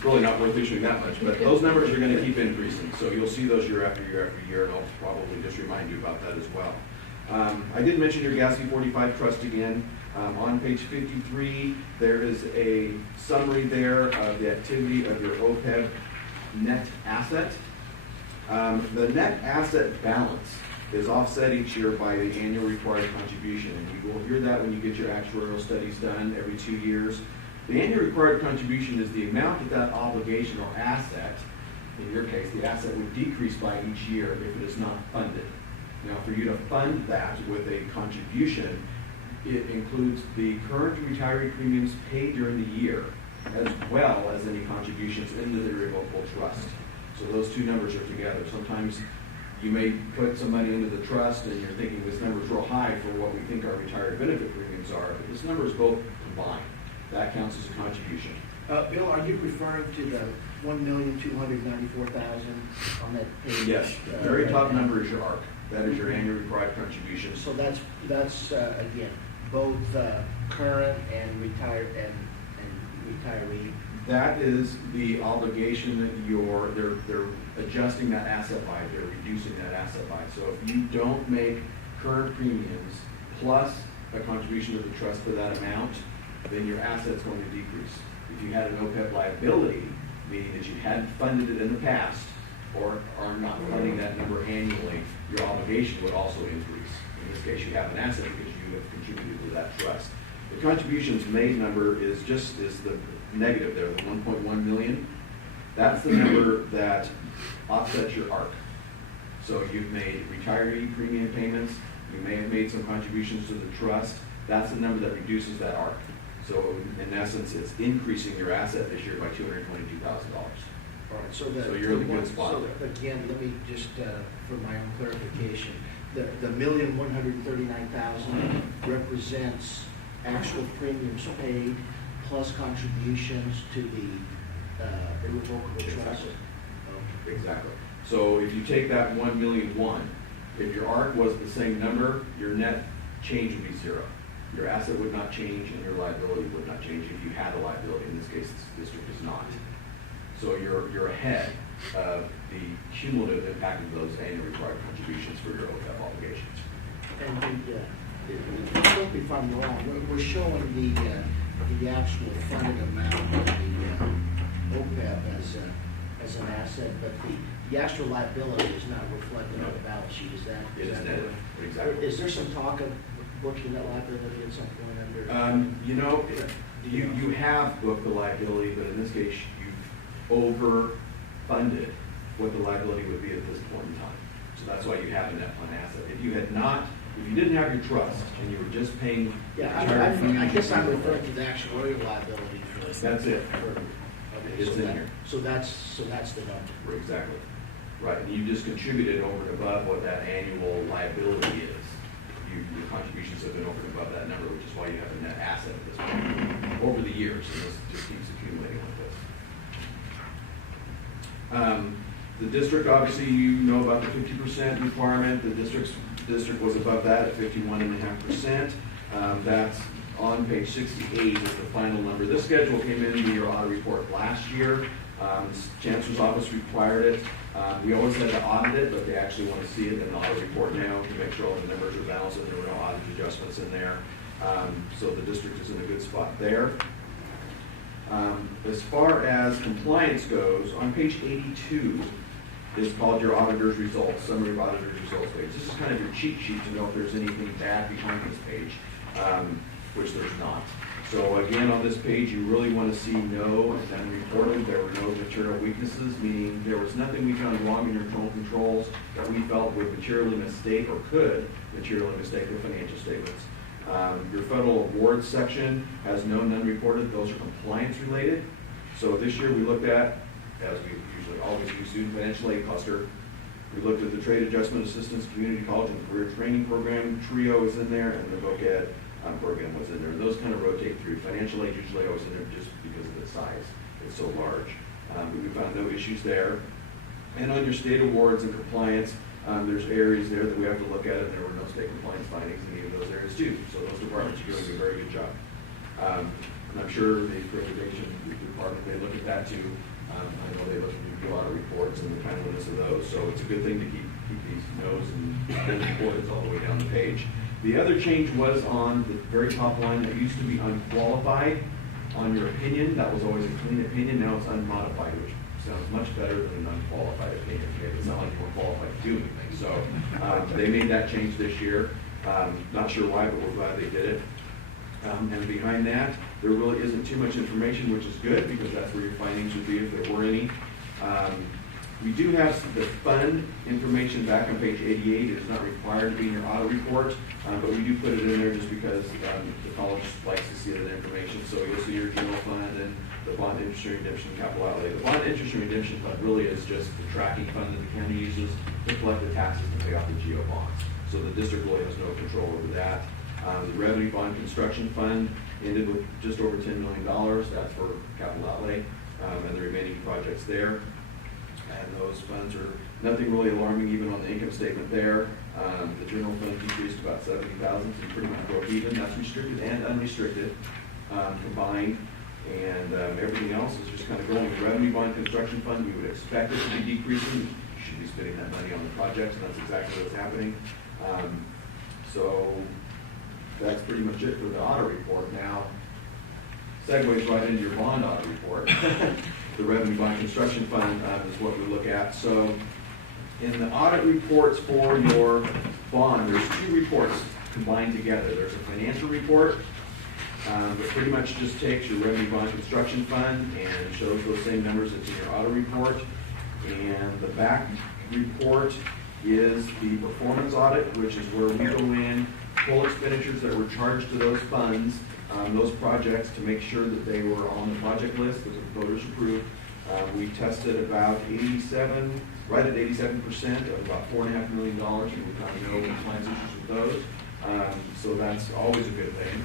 Really not worth issuing that much, but those numbers are going to keep increasing. So you'll see those year after year after year, and I'll probably just remind you about that as well. I did mention your GASB 45 trust again. On page 53, there is a summary there of the activity of your OPEB net asset. The net asset balance is offset each year by the annual required contribution, and you will hear that when you get your actuarial studies done every 2 years. The annual required contribution is the amount that that obligation or asset, in your case, the asset would decrease by each year if it is not funded. Now, for you to fund that with a contribution, it includes the current retiree premiums paid during the year, as well as any contributions into the irrevocable trust. So those two numbers are together. Sometimes you may put some money into the trust and you're thinking this number is real high for what we think our retiree benefit premiums are, but this number is both combined. That counts as a contribution. Bill, are you referring to the $1,294,000 on that page? Yes, the very top number is your ARC. That is your annual required contribution. So that's again, both current and retired and retiree. That is the obligation that they're adjusting that asset by, they're reducing that asset by. So if you don't make current premiums plus a contribution to the trust for that amount, then your asset's going to decrease. If you had an OPEB liability, meaning that you hadn't funded it in the past, or are not funding that number annually, your obligation would also increase. In this case, you have an asset because you have contributed to that trust. The contributions made number is the negative there, the 1.1 million. That's the number that offsets your ARC. So you've made retiree premium payments, you may have made some contributions to the trust. That's the number that reduces that ARC. So in essence, it's increasing your asset this year by $222,000. All right, so you're in a good spot. So again, let me just, for my own clarification, the $1,139,000 represents actual premiums paid plus contributions to the irrevocable trust. Exactly. So if you take that 1,000,001, if your ARC was the same number, your net change would be zero. Your asset would not change and your liability would not change if you had a liability. In this case, this district does not. So you're ahead of the cumulative impact of those annual required contributions for your OPEB obligations. And correct me if I'm wrong, we're showing the actual funded amount of the OPEB as an asset, but the actual liability is not reflected on the balance sheet. Is that? It is net. Exactly. Is there some talk of booking that liability at some point under? You have booked the liability, but in this case, you've overfunded what the liability would be at this point in time. So that's why you have a net fund asset. If you didn't have your trust and you were just paying. Yeah, I guess I'm referring to the actuarial liability for. That's it. It's in here. So that's the number. Exactly. Right, and you just contributed over and above what that annual liability is. Your contributions have been over and above that number, which is why you have a net asset at this point over the years, and this just keeps accumulating like this. The district, obviously, you know about the 50% requirement. The district was above that at 51.5%. That's on page 68 is the final number. This schedule came in your audit report last year. Chancellor's office required it. We always had to audit it, but they actually want to see it in the audit report now to make sure all the numbers are balanced and there were no audit adjustments in there. So the district is in a good spot there. As far as compliance goes, on page 82 is called your auditor's results, summary of auditor's results page. This is kind of your cheat sheet to know if there's anything bad behind this page, which there's not. So again, on this page, you really want to see no and unreported. There were no material weaknesses, meaning there was nothing we found wrong in your internal controls that we felt would materially mistake or could materially mistake the financial statements. Your federal awards section has no none reported. Those are compliance related. So this year we looked at, as we usually always do, student financial aid cluster. We looked at the Trade Adjustment Assistance Community College and Career Training Program. TRIO is in there, and the VOCAD program was in there. And those kind of rotate through. Financial aid usually always in there just because of the size. It's so large. But we found no issues there. And on your state awards and compliance, there's areas there that we have to look at, and there were no state compliance findings in any of those areas too. So those departments are doing a very good job. And I'm sure the accreditation department, they look at that too. I know they look at a lot of reports and the timeliness of those, so it's a good thing to keep these no's and reports all the way down the page. The other change was on the very top line that used to be unqualified on your opinion. That was always a clean opinion. Now it's unmodified, which sounds much better than an unqualified opinion. It's not like you were qualified to do anything. So they made that change this year. Not sure why, but we're glad they did it. And behind that, there really isn't too much information, which is good because that's where your findings would be if there were any. We do have the fund information back on page 88. It is not required to be in your audit report, but we do put it in there just because the college likes to see that information. So you'll see your general fund and the bond interest and redemption capital outlay. The bond interest and redemption fund really is just the tracking fund that the county uses to collect the taxes and pay off the GO bonds. So the district really has no control over that. The revenue bond construction fund ended with just over $10 million. That's for capital outlay and the remaining projects there. And those funds are nothing really alarming even on the income statement there. The general fund decreased about $70,000, so pretty much broke even. That's restricted and unrestricted combined. And everything else is just kind of going. The revenue bond construction fund, we would expect it to be decreasing. You should be spending that money on the projects, and that's exactly what's happening. So that's pretty much it for the audit report. Now, segues right into your bond audit report. The revenue bond construction fund is what we look at. So in the audit reports for your bond, there's two reports combined together. There's a financial report that pretty much just takes your revenue bond construction fund and shows those same numbers that's in your audit report. And the back report is the performance audit, which is where we go in, pull expenditures that were charged to those funds, those projects, to make sure that they were on the project list that the voters approved. We tested about 87, right at 87% of about $4.5 million, and we found no compliance issues with those. So that's always a good thing.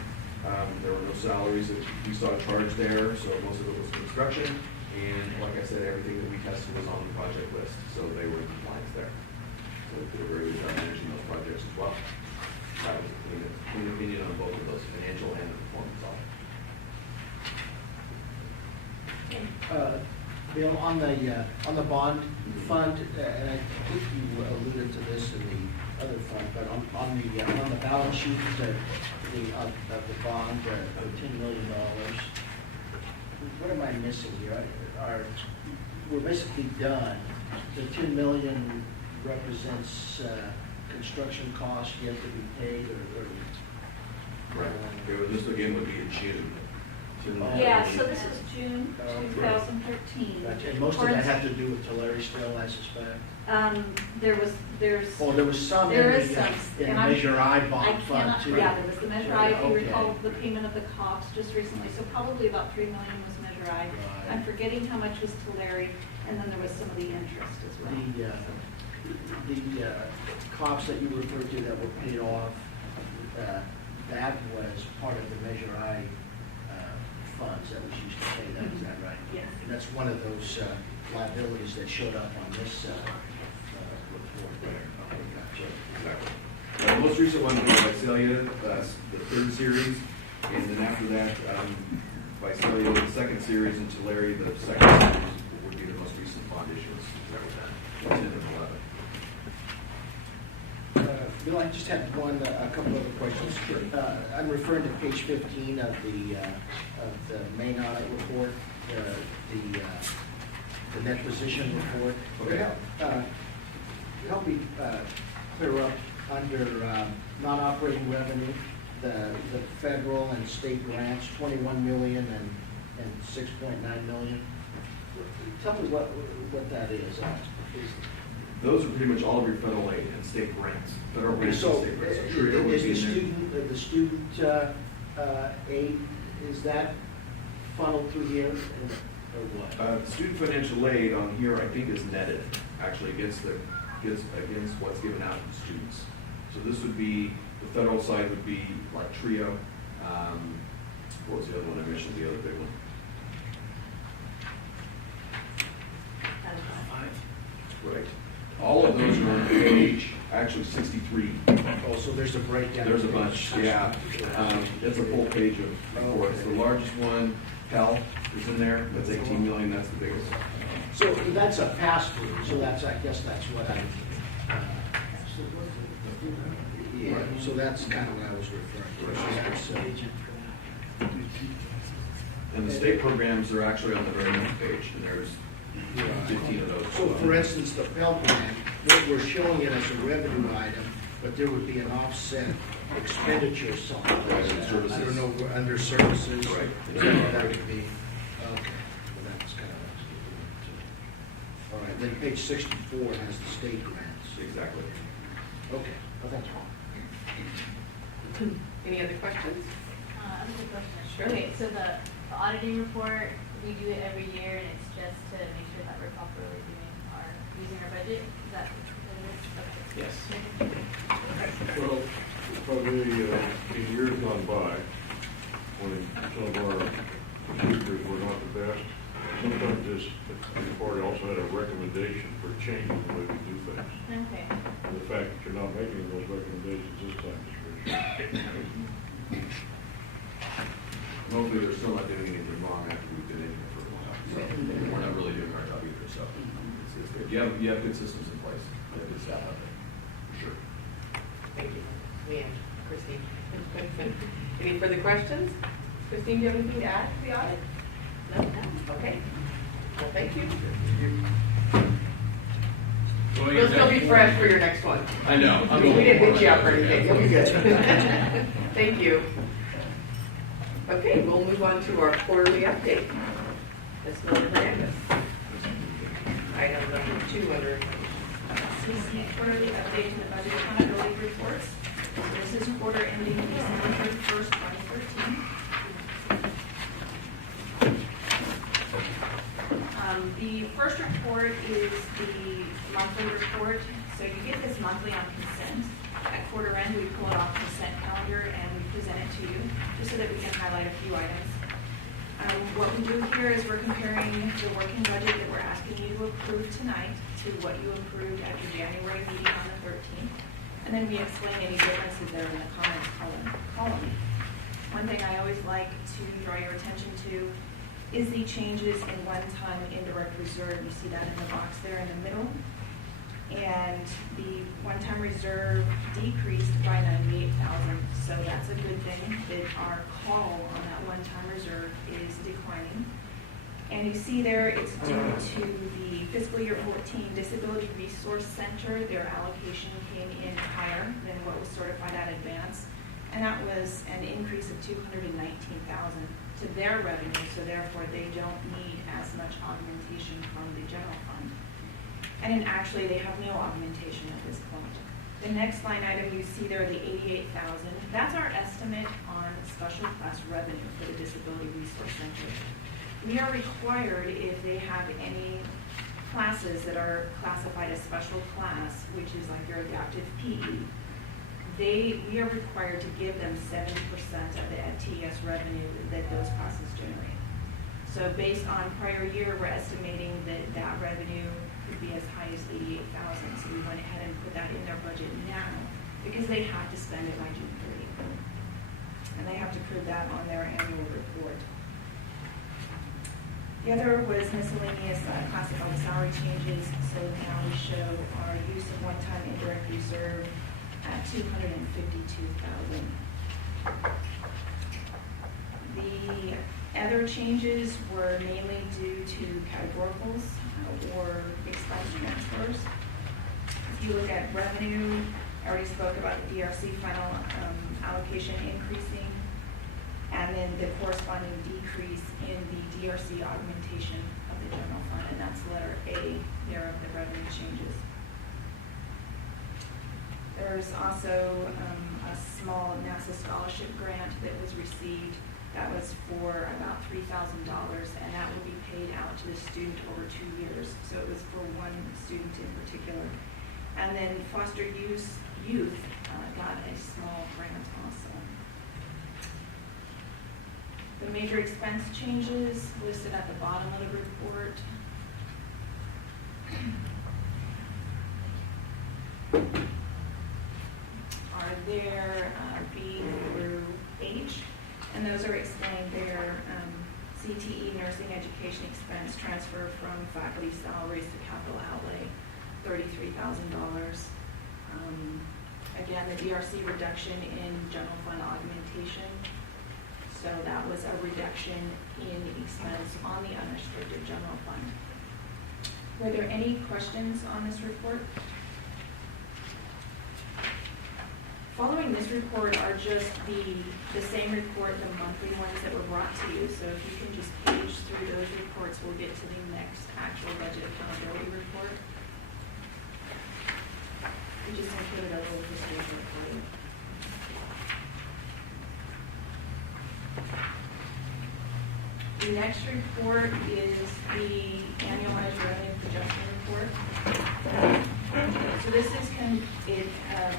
There were no salaries that we saw charged there, so most of it was construction. And like I said, everything that we tested was on the project list, so they were in compliance there. So we did a very good job managing those projects as well. That was a clean opinion on both of those, financial and the performance audit. Bill, on the bond fund, and I think you alluded to this in the other fund, but on the balance sheet of the bond, $10 million. What am I missing here? We're basically done. The $10 million represents construction costs yet to be paid, or Right. This again would be in June. Yeah, so this is June 2013. Gotcha. And most of that had to do with Tulare still, I suspect. There's. Oh, there was some in There the, is some. in and the I'm- Measure I bond fund cannot- too. Yeah, there was the Measure I, if you Okay. recall, the payment of the cops just recently, so probably about $3 million was Measure I. Right. I'm forgetting how much was Tulare, and then there was some of the interest as well. The cops that you referred to that were paid off, that was part of the Measure I funds that was used to pay that, is that right? Yes. And that's one of those liabilities that showed up on this report there. Okay, gotcha. Exactly. The most recent one was Visalia, the third series, and then after that, Visalia, the second series, and Tulare, the second series, would be the most recent bond issuance that was done, 10 and 11. Bill, I just had a couple other questions. I'm referring to page 15 of the main audit report, the net position report. Okay. Help me clear up under non-operating revenue, the federal and state grants, 21 million and 6.9 million. Tell me what that is. Those are pretty much all of your federal aid and state grants, federal grants and So, state grants. So Trio would is be the in there. student aid, is that funneled through here, or what? The student financial aid on here, I think, is netted, actually, against what's given out to students. So this would be, the federal side would be like Trio. What was the other one I mentioned, the other big one? Right. All of those are on page, actually 63. Oh, so there's a breakdown. There's a bunch, yeah. It's a full page of reports. The largest one, Pell, is in there. That's 18 million, that's the biggest. So that's a pass-through, so I guess that's what I, yeah, so that's kind of what I was referring to. And the state programs are actually on the very next page, and there's 15 of those. So for instance, the Pell Grant, we're showing it as a revenue item, but there would be an offset expenditure somewhere. Right, in services. I don't know, under services. Right. That would be, okay, well, that's kind of. All right, then page 64 has the state grants. Exactly. Okay, well, that's fine. Any other questions? I have a quick question. Sure. Okay, so the auditing report, we do it every year, and it's just to make sure that we're properly using our budget. Is that what it is? Okay. Yes. Well, probably in years gone by, when some of our procedures were not the best, sometimes this party also had a recommendation for changing the way we do things. Okay. And the fact that you're not making those recommendations this time is very Hopefully, they're still not doing anything wrong after we've been in here for a while. So we're not really doing our job either, so it's good. You have good systems in place. You have good staff out there, for sure. Thank you. Leanne, Christine. Any further questions? Christine, do you have anything to add to the audit? No? Okay. Well, thank you. Well, You'll still be fresh for your next one. I know. I mean, we didn't hit you up or anything. You'll be good. Thank you. Okay, we'll move on to our quarterly update. Ms. Miller Hernandez. Item number 2 under. Quarterly update to the budget accountability reports. This is quarter ending December 31st, 2013. The first report is the monthly report. So you get this monthly on consent. At quarter end, we pull it off consent calendar and we present it to you, just so that we can highlight a few items. What we do here is we're comparing the working budget that we're asking you to approve tonight to what you approved at your January meeting on the 13th. And then we explain any differences there in the comments column. One thing I always like to draw your attention to is the changes in one-time indirect reserve. You see that in the box there in the middle. And the one-time reserve decreased by $98,000, so that's a good thing that our call on that one-time reserve is declining. And you see there it's due to the fiscal year 14 Disability Resource Center. Their allocation came in higher than what was certified at advance, and that was an increase of $219,000 to their revenue, so therefore they don't need as much augmentation from the general fund. And actually, they have no augmentation at this point. The next line item you see there, the $88,000, that's our estimate on special class revenue for the Disability Resource Center. We are required, if they have any classes that are classified as special class, which is like your adaptive PE, we are required to give them 70% of the FTES revenue that those classes generate. So based on prior year, we're estimating that revenue could be as high as $88,000. So we went ahead and put that in their budget now because they have to spend it by June 30th. And they have to prove that on their annual report. The other was miscellaneous classified salary changes. So now we show our use of one-time indirect reserve at $252,000. The other changes were mainly due to categoricals or expense transfers. If you look at revenue, I already spoke about the DRC final allocation increasing, and then the corresponding decrease in the DRC augmentation of the general fund, and that's letter A there of the revenue changes. There's also a small NASA scholarship grant that was received that was for about $3,000, and that will be paid out to the student over 2 years. So it was for one student in particular. And then foster youth got a small grant also. The major expense changes listed at the bottom of the report. Are there B through H, and those are explained there. CTE nursing education expense transfer from faculty salaries to capital outlay, $33,000. Again, the DRC reduction in general fund augmentation. So that was a reduction in expense on the unrestricted general fund. Were there any questions on this report? Following this report are just the same report, the monthly ones that were brought to you. So if you can just page through those reports, we'll get to the next actual budget accountability report. We just included a little procedure for you. The next report is the annualized revenue projection report. So this is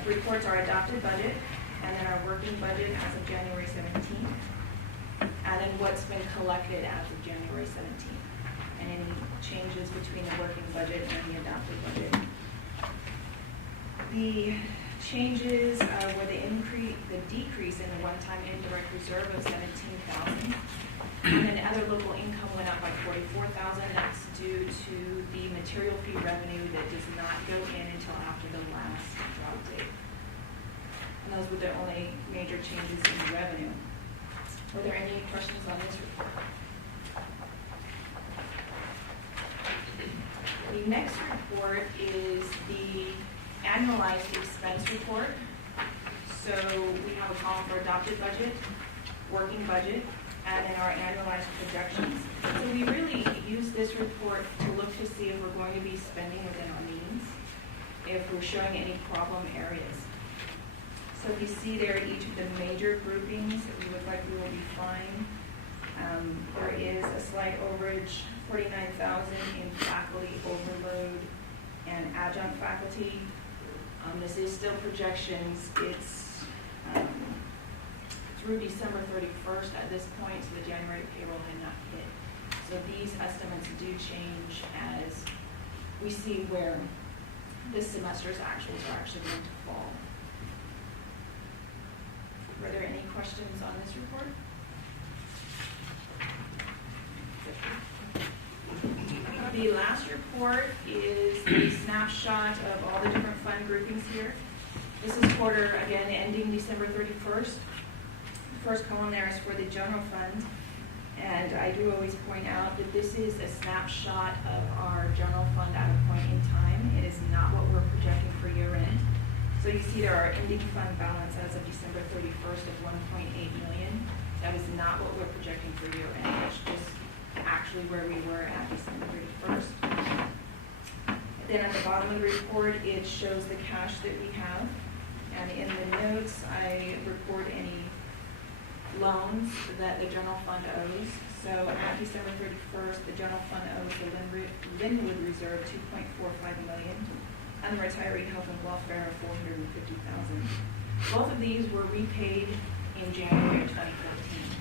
reports our adopted budget, and then our working budget as of January 17th, and then what's been collected as of January 17th, and any changes between the working budget and the adopted budget. The changes were the decrease in the one-time indirect reserve of $17,000. And then other local income went up by $44,000. That's due to the material fee revenue that does not go in until after the last drop date. And those were the only major changes in revenue. Were there any questions on this report? The next report is the annualized expense report. So we have a column for adopted budget, working budget, and in our annualized projections. So we really use this report to look to see if we're going to be spending within our means, if we're showing any problem areas. So if you see there each of the major groupings, we look like we will be fine. There is a slight overage, $49,000 in faculty overload and adjunct faculty. This is still projections. It's through December 31st at this point, so the January payroll had not hit. So these estimates do change as we see where this semester's actuals are actually going to fall. Were there any questions on this report? The last report is a snapshot of all the different fund groupings here. This is quarter, again, ending December 31st. The first column there is for the general fund. And I do always point out that this is a snapshot of our general fund at a point in time. It is not what we're projecting for year end. So you see there are ending fund balance as of December 31st of $1.8 million. That is not what we're projecting for year end. It's just actually where we were at December 31st. Then at the bottom of the report, it shows the cash that we have. And in the notes, I report any loans that the general fund owes. So at December 31st, the general fund owes the Linwood Reserve $2.45 million and the retiree health and welfare of $450,000. Both of these were repaid in January of 2014.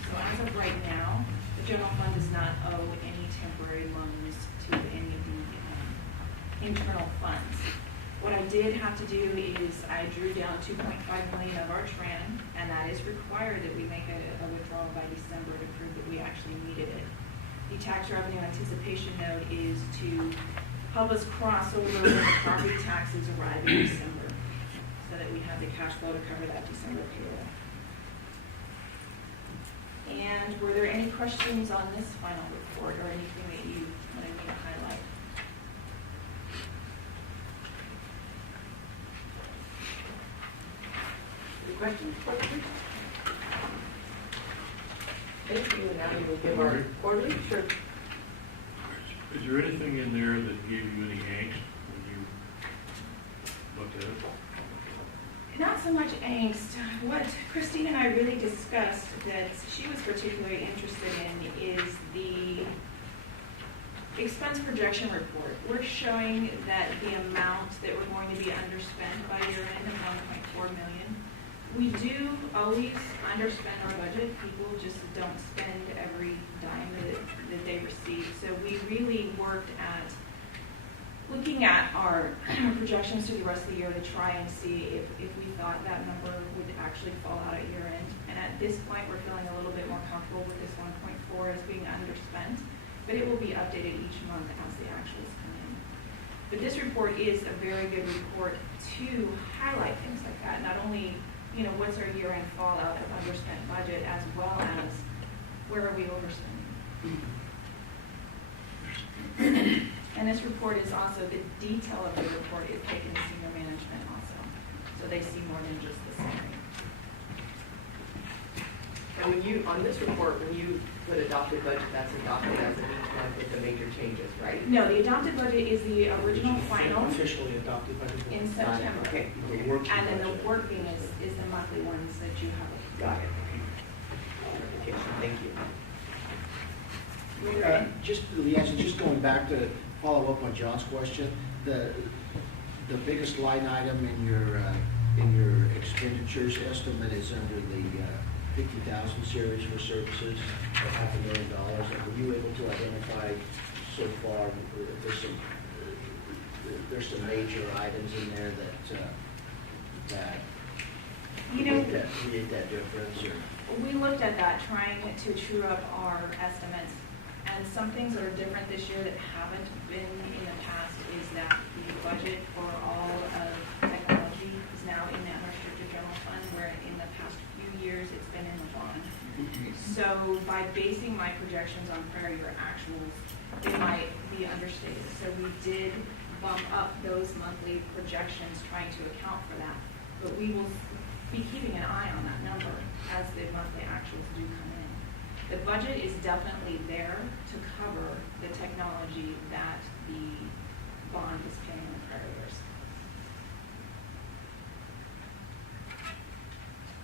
So as of right now, the general fund does not owe any temporary loans to any of the internal funds. What I did have to do is I drew down $2.5 million of our TRAN, and that is required that we make a withdrawal by December to prove that we actually needed it. The tax revenue anticipation note is to help us cross over when the property taxes arrive in December, so that that we have the cash flow to cover that December payroll. And were there any questions on this final report or anything that you wanted me to highlight? Any questions? Thank you, and now we will give our quarterly. Sure. Is there anything in there that gave you any angst when you looked at it? Not so much angst. What Christine and I really discussed that she was particularly interested in is the expense projection report. We're showing that the amount that we're going to be underspent by year end of $1.4 million. We do always underspend our budget. People just don't spend every dime that they receive. So we really worked at looking at our projections through the rest of the year to try and see if we thought that number would actually fall out at year end. And at this point, we're feeling a little bit more comfortable with this 1.4 as being underspent, but it will be updated each month as the actuals come in. But this report is a very good report to highlight things like that. Not only, what's our year end fallout of underspent budget, as well as where are we overspending. And this report is also, the detail of the report is taken to senior management also. So they see more than just the summary. And when you, on this report, when you put adopted budget, that's adopted as of each month with the major changes, right? No, the adopted budget is the original final Officially adopted by the board. in September. Okay. And then the working is the monthly ones that you have. Got it. Clarification. Thank you. Just going back to follow up on John's question, the biggest line item in your expenditures estimate is under the 50,000 series for services, $500,000. Were you able to identify so far if there's some major items in there that create that difference? Or? We looked at that, trying to true up our estimates. And some things that are different this year that haven't been in the past is that the budget for all of technology is now in the unrestricted general fund, where in the past few years it's been in the bond. So by basing my projections on prior year actuals, it might be understated. So we did bump up those monthly projections trying to account for that. But we will be keeping an eye on that number as the monthly actuals do come in. The budget is definitely there to cover the technology that the bond is paying in the prior years.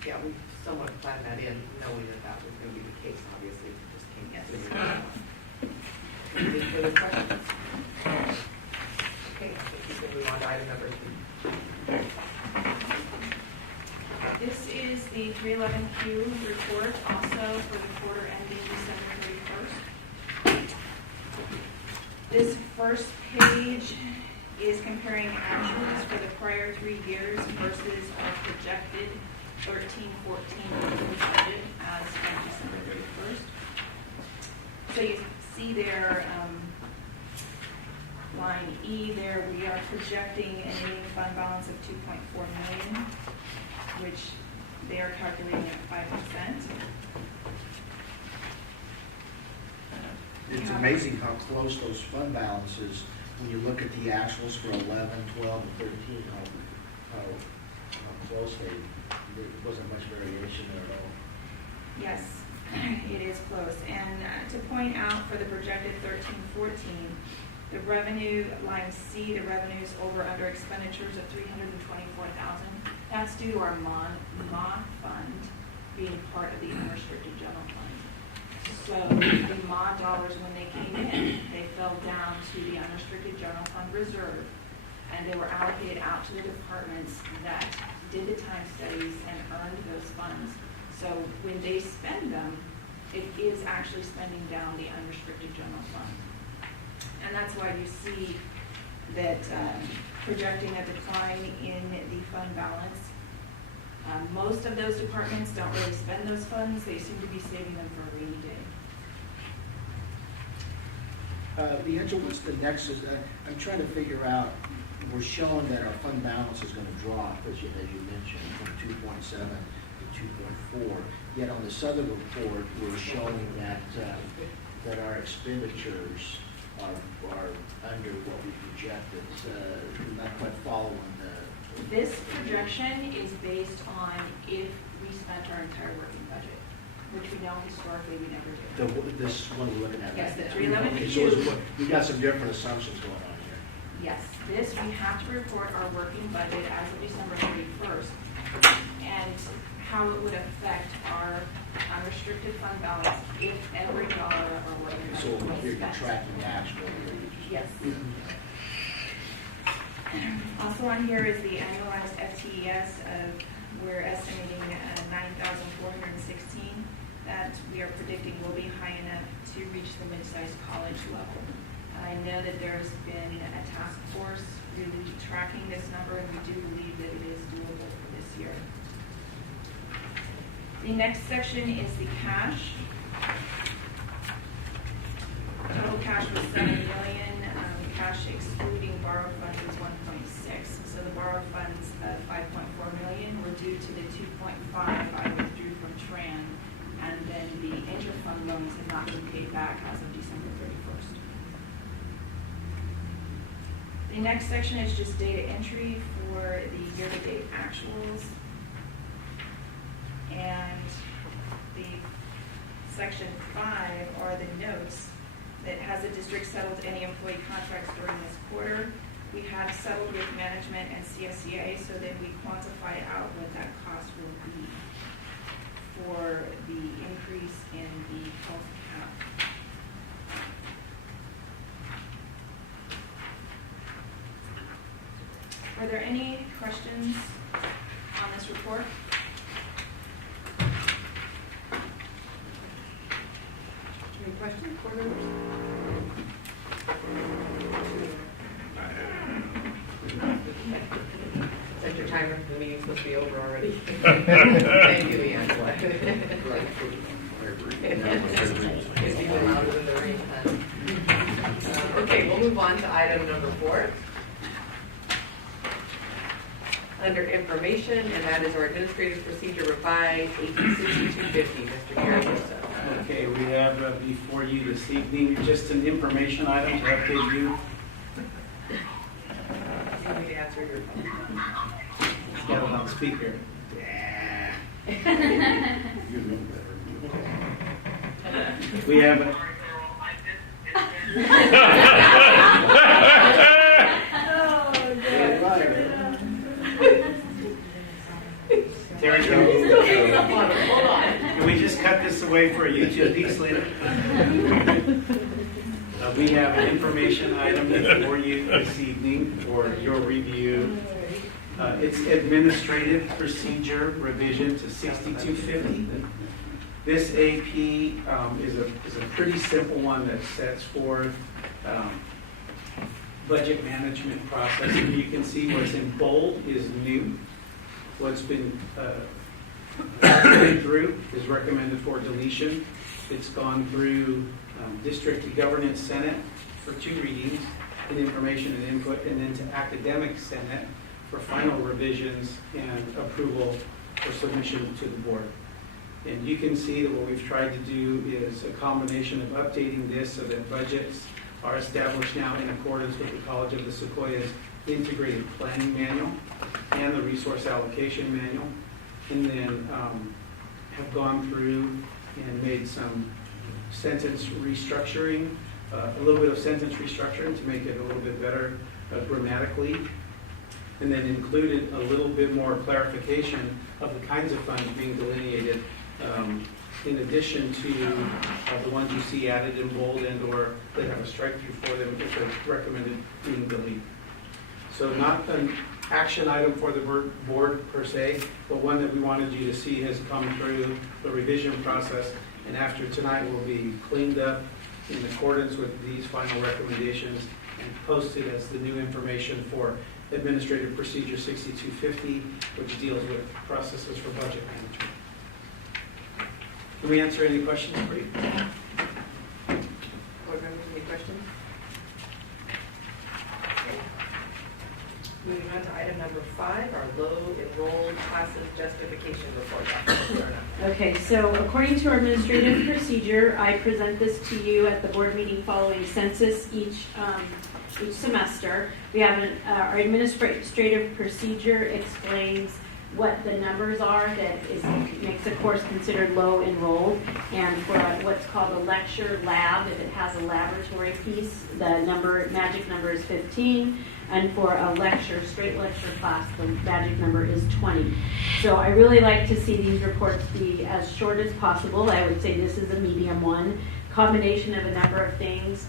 Yeah, we somewhat planned that in, knowing that was going to be the case, obviously, we just can't Yes. Any further questions? Okay, I think you can move on to item number 3. This is the 311Q report, also for the quarter ending December 31st. This first page is comparing actuals for the prior 3 years versus our projected 13-14 budget as of December 31st. So you see there, line E there, we are projecting an ending fund balance of $2.4 million, which they are calculating at 5%. It's amazing how close those fund balances, when you look at the actuals for 11, 12, and 13, how close there wasn't much variation there at all. Yes, it is close. And to point out for the projected 13-14, the revenue, line C, the revenues over under expenditures of $324,000. That's due to our MA fund being part of the unrestricted general fund. So the MA dollars, when they came in, they fell down to the unrestricted general fund reserve, and they were allocated out to the departments that did the time studies and earned those funds. So when they spend them, it is actually spending down the unrestricted general fund. And that's why you see that projecting a decline in the fund balance. Most of those departments don't really spend those funds. They seem to be saving them for a rainy day. Leandra, what's the nexus? I'm trying to figure out we're showing that our fund balance is gonna drop, as you mentioned, from 2.7 to 2.4. Yet on this other report, we're showing that, that our expenditures are under what we projected. We're not quite following the. This projection is based on if we spent our entire working budget, which we know historically we never do. This one we're looking at. Yes, right the now. 311 Okay, so we've got some different assumptions going on here. Yes, this, we have to report our working budget as of December 31st, and how it would affect our unrestricted fund balance if every dollar of our working So budget was you're spent. tracking the actual. Yes. Also on here is the annualized FTES of, we're estimating 9,416 that we are predicting will be high enough to reach the mid-sized college level. I know that there's been a task force really tracking this number, and we do believe that it is doable for this year. The next section is the cash. Total cash was $7 million. Cash excluding borrowed funds was 1.6. So the borrowed funds of 5.4 million were due to the 2.5 I withdrew from Tran, and then the interfund loans have not been paid back as of December 31st. The next section is just data entry for the year-to-date actuals. And the section 5 are the notes that has the district settled any employee contracts during this quarter. We have settled with management and CSCA so that we quantify out what that cost will be for the increase in the health cap. Are there any questions on this report? Any questions, board members? Set your timer, the meeting's supposed to be over already. Thank you, Angela. It's even louder than the rain. Okay, we'll move on to item number 4. Under information, and that is our administrative procedure revised, 186250, Mr. Garrison. Okay, we have before you this evening just an information item to update you. You need to answer your phone. Get a loudspeaker. We have. Terry, can we just cut this away for a YouTube piece later? We have an information item before you this evening for your review. It's administrative procedure revision to 6250. This AP is a pretty simple one that sets forth budget management process. You can see what's in bold is new. What's been through is recommended for deletion. It's gone through District Governance Senate for 2 readings in information and input, and then to Academic Senate for final revisions and approval for submission to the board. And you can see that what we've tried to do is a combination of updating this so that budgets are established now in accordance with the College of the Sequoias Integrated Planning Manual and the Resource Allocation Manual, and then have gone through and made some sentence restructuring, a little bit of sentence restructuring to make it a little bit better grammatically, and then included a little bit more clarification of the kinds of funds being delineated in addition to the ones you see added in bold and or that have a strike through for them if they're recommended being deleted. So not an action item for the board per se, but one that we wanted you to see has come through the revision process, and after tonight will be cleaned up in accordance with these final recommendations and posted as the new information for Administrative Procedure 6250, which deals with processes for budget management. Can we answer any questions for you? Board members, any questions? Moving on to item number 5, our low enrolled classes justification report. Dr. Serna. Okay, so according to our administrative procedure, I present this to you at the board meeting following census each semester. We have our administrative procedure explains what the numbers are that makes a course considered low enrolled, and for what's called a lecture lab, if it has a laboratory piece, the magic number is 15, and for a straight lecture class, the magic number is 20. So I really like to see these reports be as short as possible. I would say this is a medium one, combination of a number of things.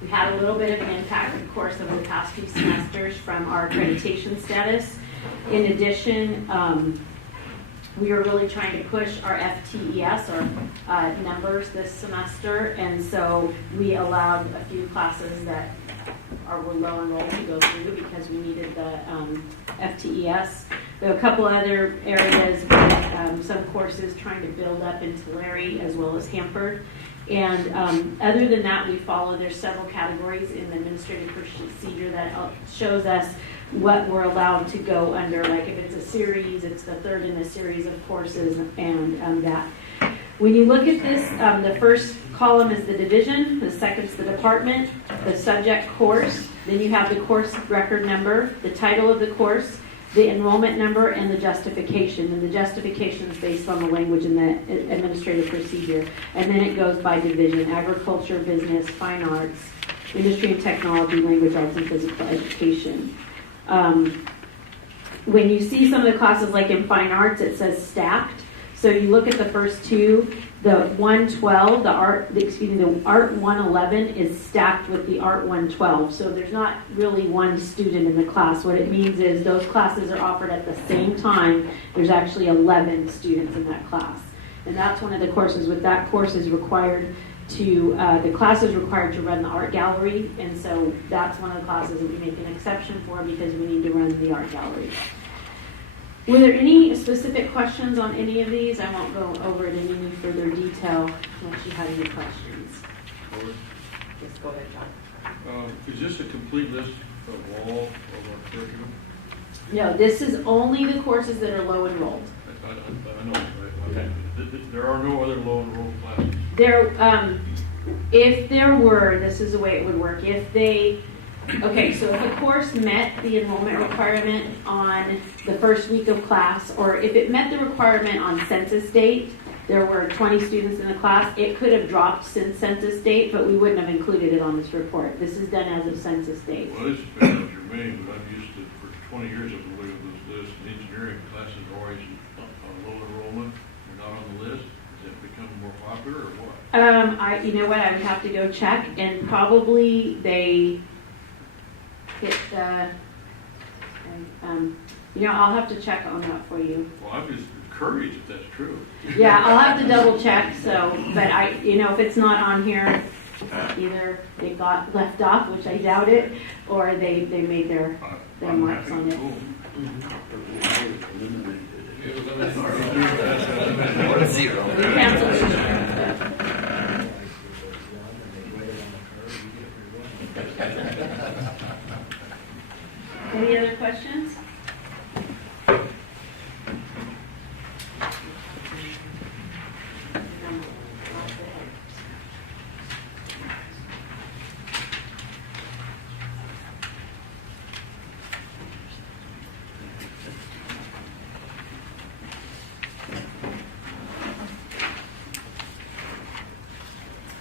We had a little bit of an impact, of course, over the past few semesters from our accreditation status. In addition, we are really trying to push our FTES, or numbers, this semester, and so we allowed a few classes that were low enrolled to go through because we needed the FTES. We have a couple other areas, some courses trying to build up in Tulare as well as Hanford. And other than that, there's several categories in the administrative procedure that shows us what we're allowed to go under. Like if it's a series, it's the third in a series of courses, and that. When you look at this, the first column is the division, the second's the department, the subject course, then you have the course record number, the title of the course, the enrollment number, and the justification. And the justification is based on the language in the administrative procedure. And then it goes by division: agriculture, business, fine arts, industry and technology, language arts, and physical education. When you see some of the classes, like in fine arts, it says stacked. So you look at the first two, the 112, the Art 111 is stacked with the Art 112. So there's not really one student in the class. What it means is those classes are offered at the same time. There's actually 11 students in that class. And that's one of the courses. With that course is required to, the class is required to run the art gallery. And so that's one of the classes that we make an exception for because we need to run the art gallery. Were there any specific questions on any of these? I won't go over it in any further detail unless you have any questions. Yes, go ahead, John. Is this a complete list of all of our curriculum? No, this is only the courses that are low enrolled. I know, right? Okay. There are no other low enrolled classes? If there were, this is the way it would work. Okay, so if a course met the enrollment requirement on the first week of class, or if it met the requirement on census date, there were 20 students in the class, it could have dropped since census date, but we wouldn't have included it on this report. This is done as of census date. Well, this is very germane, but I'm used to, for 20 years I've been looking at this list, and engineering classes are always on low enrollment. They're not on the list. Has it become more popular or what? You know what, I would have to go check, and probably they hit the, I'll have to check on that for you. Well, I'm just encouraged if that's true. Yeah, I'll have to double check, but if it's not on here, either they got left off, which I doubt it, or they made their marks on it. We canceled it. Any other questions?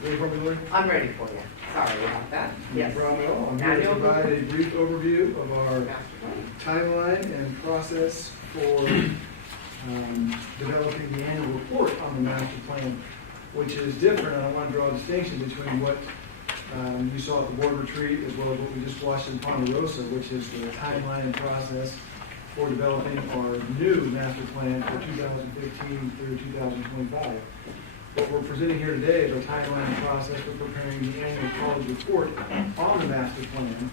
Ready for me, Lori? I'm ready for you. Sorry about that. Yes. No problem at all. I'm here to provide a brief overview of our timeline and process for developing the annual report on the master plan, which is different. And I want to draw a distinction between what you saw at the board retreat as well as what we just watched in Ponderosa, which is the timeline and process for developing our new master plan for 2015 through 2025. What we're presenting here today is our timeline and process for preparing the annual college report on the master plan,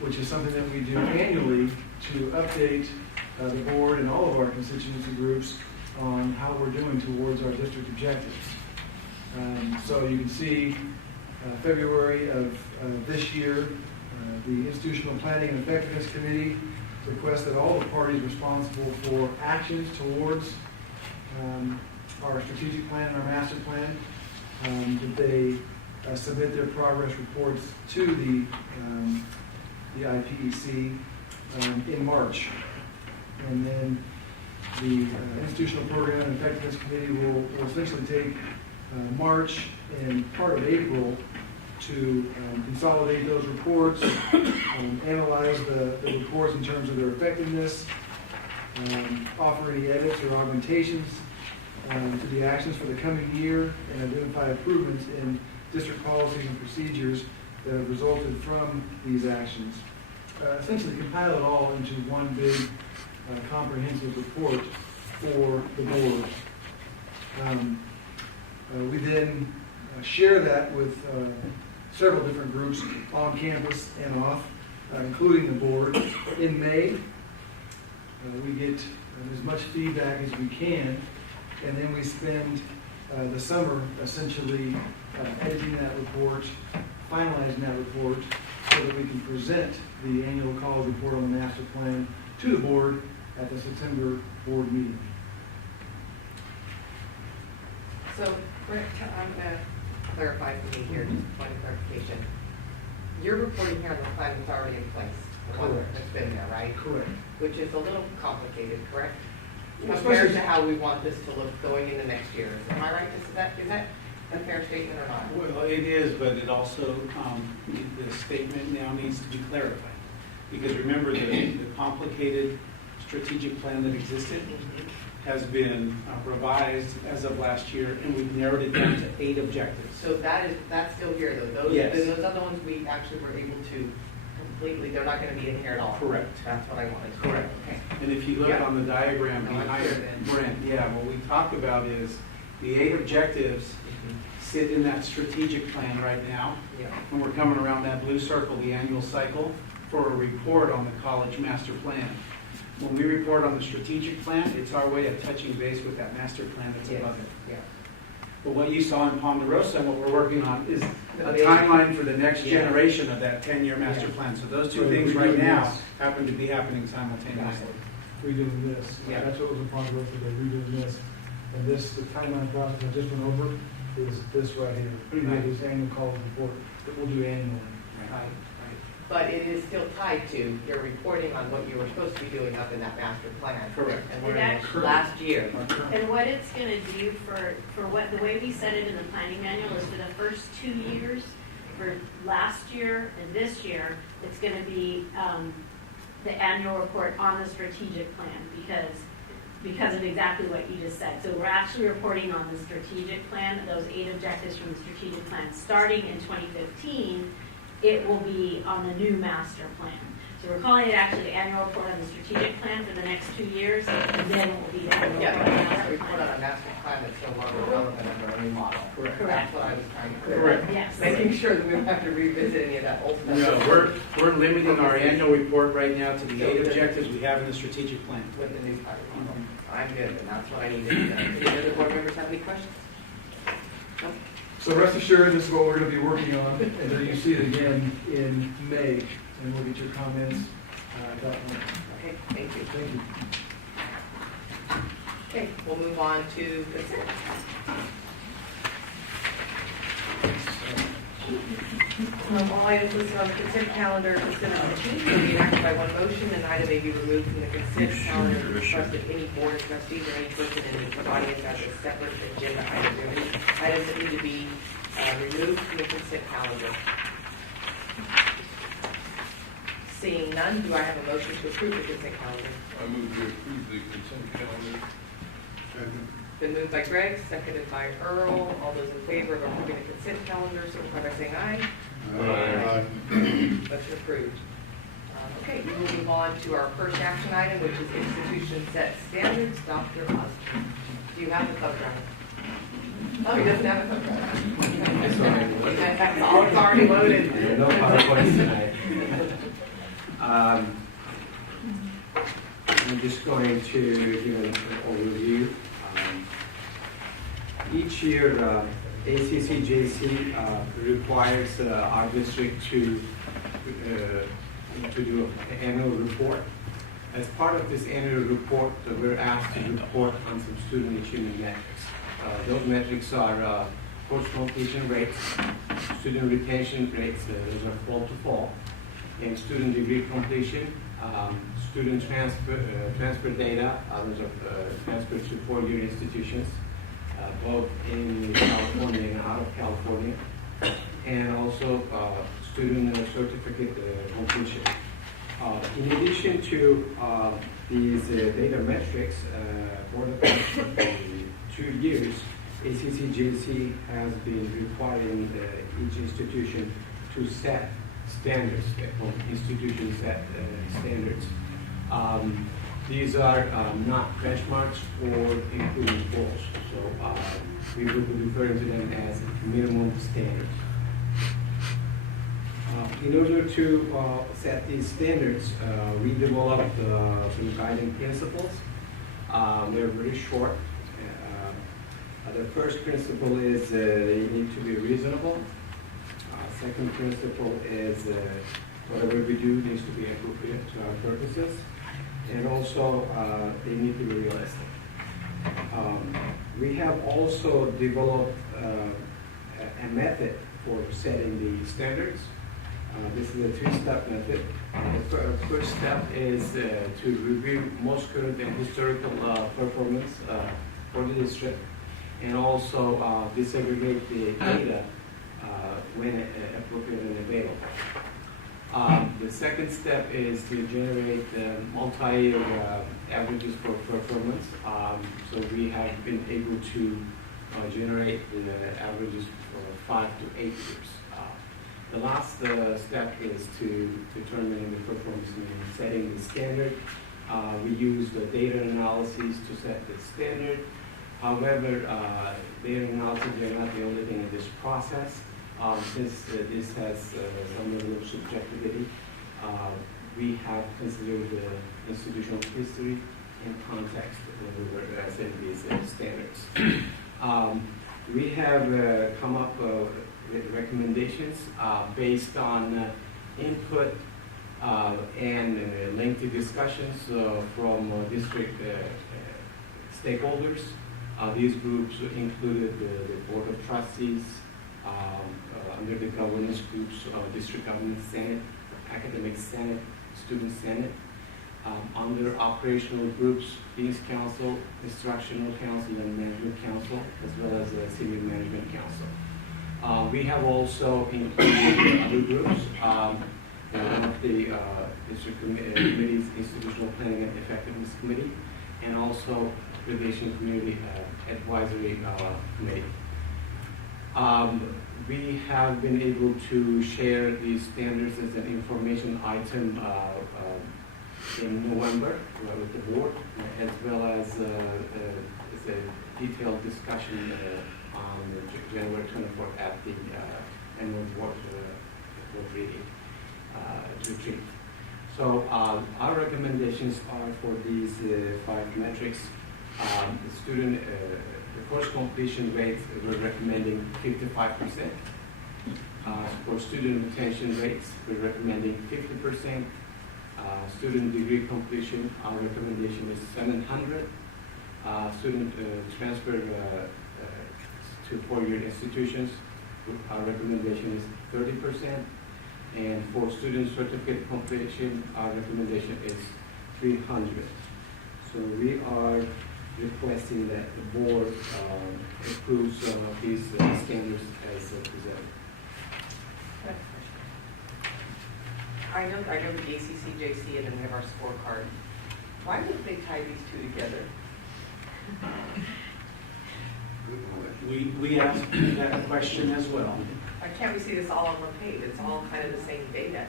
which is something that we do annually to update the board and all of our constituency groups on how we're doing towards our district objectives. So you can see February of this year, The Institutional Planning and Effectiveness Committee requests that all the parties responsible for actions towards our strategic plan and our master plan, that they submit their progress reports to the IPEC in March. And then the Institutional Program and Effectiveness Committee will essentially take March and part of April to consolidate those reports, analyze the reports in terms of their effectiveness, offer any edits or augmentations to the actions for the coming year, and identify improvements in district policies and procedures that have resulted from these actions. Essentially compile it all into one big comprehensive report for the board. We then share that with several different groups on campus and off, including the board. In May, we get as much feedback as we can, and then we spend the summer essentially editing that report, finalizing that report, so that we can present the annual college report on the master plan to the board at the September board meeting. So, Brent, I'm going to clarify for me here, just a point of clarification. You're reporting here on the plan that's already in place, the one Correct. that's been there, right? Correct. Which is a little complicated, correct? Well, Compared especially- to how we want this to look going into next year. Am I right? Is that a fair statement or not? Well, it is, but it also, the statement now needs to be clarified. Because remember, the complicated strategic plan that existed has been revised as of last year, and we've narrowed it down to 8 objectives. So that's still here though. Those, Yes. those other ones we actually were able to completely, they're not going to be in here at all. Correct. That's what I wanted. Correct. Okay. And if you look Yeah. on the diagram No, I'm behind sure it, then. Brent, yeah, what we talk about is the 8 objectives sit in that strategic plan right now. Yeah. And we're coming around that blue circle, the annual cycle, for a report on the college master plan. When we report on the strategic plan, it's our way of touching base with that master plan that's above it. Yeah. But what you saw in Ponderosa and what we're working on is a Okay. timeline for the next Yeah. generation of that 10-year master Yeah. plan. So those two So things we're right doing now this. happen to be happening simultaneously. Redoing this. Yeah. That's what was upon growth, they're redoing this. And this, the timeline process I just went over, is this right here. Right. This annual college report that we'll do annually. Right. But it is still tied to your reporting on what you were supposed to be doing up in that master plan. Correct. And we're And in actually- last year. And what it's gonna do for what, the way we set it in the planning manual is for the first 2 years, for last year and this year, it's gonna be, the annual report on the strategic plan, because of exactly what you just said. So we're actually reporting on the strategic plan, those 8 objectives from the strategic plan. Starting in 2015, it will be on the new master plan. So we're calling it actually the annual report on the strategic plan for the next 2 years, and then it will be the annual Yeah, report but on the we have to master report on plan. a master plan that's no longer relevant under a new model. Correct. That's what I was trying to clear up. Correct. Yes. Making sure that we don't have to revisit any of that old stuff. No, we're limiting our annual report right now to the 8 objectives we have in the strategic plan. With the new title. I'm good, and that's what I needed. Any other board members have any questions? No? So rest assured, this is what we're gonna be working on, and then you see it again in May, and we'll get your comments at that point. Okay, thank you. Thank you. Okay, we'll move on to consent. All items listed on the consent calendar considered routine will be enacted by one motion. An item may be removed from the consent calendar if requested any board trustees or any person in the audience as a separate agenda item. There are any items that need to be removed from the consent calendar. Seeing none, do I have a motion to approve the consent calendar? I move to approve the consent calendar. Been moved by Greg, seconded by Earl. All those in favor of approving the consent calendar, signify by saying aye. Aye. That's approved. Okay, we will move on to our first action item, which is institution set standards. Dr. Osborne, do you have the thumb drive? Oh, he doesn't have a thumb drive. Sorry. That's all, it's already loaded. No PowerPoints tonight. I'm just going to give an overview. Each year, ACCJC requires our district to to do an annual report. As part of this annual report, we're asked to report on some student achievement metrics. Those metrics are course completion rates, student retention rates, those are fall to fall, and student degree completion, student transfer data, those are transferred to four-year institutions, both in California and out of California, and also student certificate completion. In addition to these data metrics, for the past 2 years, ACCJC has been requiring each institution to set standards, institutions set standards. These are not benchmarks or including goals, so we will be referring to them as minimum standards. In order to set these standards, we developed some guiding principles. They're very short. The first principle is they need to be reasonable. Second principle is whatever we do needs to be appropriate to our purposes. And also, they need to be realistic. We have also developed a method for setting the standards. This is a three-step method. The first step is to review most current and historical performance for the district, and also disaggregate the data when appropriate and available. The second step is to generate multi-year averages for performance. So we have been able to generate the averages for 5 to 8 years. The last step is to determine the performance in setting the standard. We use the data analyses to set the standard. However, data analysis are not the only thing in this process. Since this has some level of subjectivity, we have considered the institutional history and context when we were setting these standards. We have come up with recommendations based on input and lengthy discussions from district stakeholders. These groups included the Board of Trustees, under the governance groups, District Governance Senate, Academic Senate, Student Senate, under operational groups, Dean's Council, Instructional Council, and Management Council, as well as the Senior Management Council. We have also included other groups, one of the district committees, Institutional Planning and Effectiveness Committee, and also Relation Community Advisory Committee. We have been able to share these standards as an information item in November with the board, as well as a detailed discussion on January 24th at the annual board reading retreat. So our recommendations are for these 5 metrics. The course completion rate, we're recommending 55%. For student retention rates, we're recommending 50%. Student degree completion, our recommendation is 700. Student transfer to four-year institutions, our recommendation is 30%. And for student certificate completion, our recommendation is 300. So we are requesting that the board approves these standards as presented. I know the ACCJC and then we have our scorecard. Why didn't they tie these two together? We asked that question as well. Why can't we see this all on one page? It's all kind of the same data.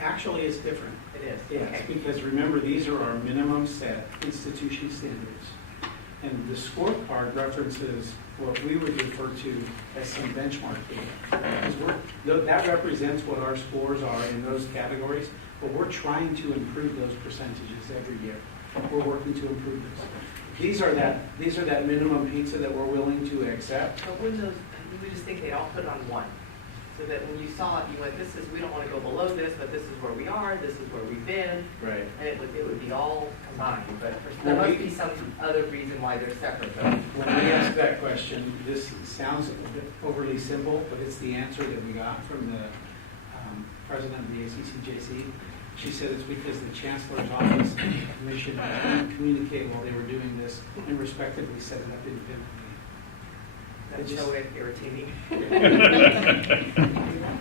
Actually, it's different. It is? Yes, Okay. because remember, these are our minimum set institution standards. And the scorecard references what we would refer to as some benchmark data. Because that represents what our scores are in those categories, but we're trying to improve those percentages every year. We're working to improve this. These are that minimum pizza that we're willing to accept. But wouldn't those, we just think they'd all put it on one? so that when you saw it, you went, we don't want to go below this, but this is where we are, this is where we've been. Right. And it would be all combined, but there must be some other reason why they're separate, though. When we asked that question, this sounds a bit overly simple, but it's the answer that we got from the president of the ACCJC. She said it's because the Chancellor's Office and the Commission didn't communicate while they were doing this and respectively set it up independently. That's It so just- irritating.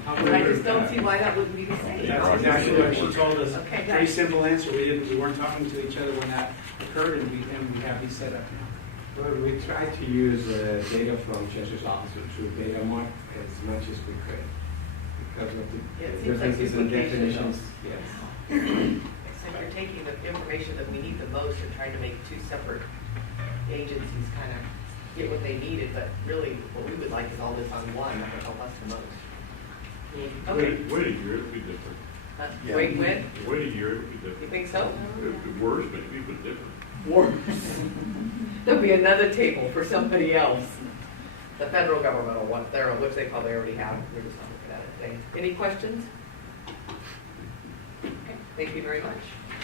However, I just don't see why that wouldn't be the same. That's exactly what she told us. Okay, Very good. simple answer. We weren't talking to each other when that occurred, and we have these set up now. Well, we try to use data from Chancellor's Office through data mart as much as we could because of Yeah, it the seems like differences in duplication, definitions. though. Yes. It's like you're taking the information that we need the most and trying to make two separate agencies kind of get what they needed, but really what we would like is all this on one, that would help us the most. Okay. Wait a year, it'll be different. Wait, when? Wait a year, it'll be different. You think so? It'll be worse, but it'll be different. Worse. There'll be another table for somebody else. The federal government will want their, which they probably already have. We're just not looking at it today. Any questions? Okay, thank you very much.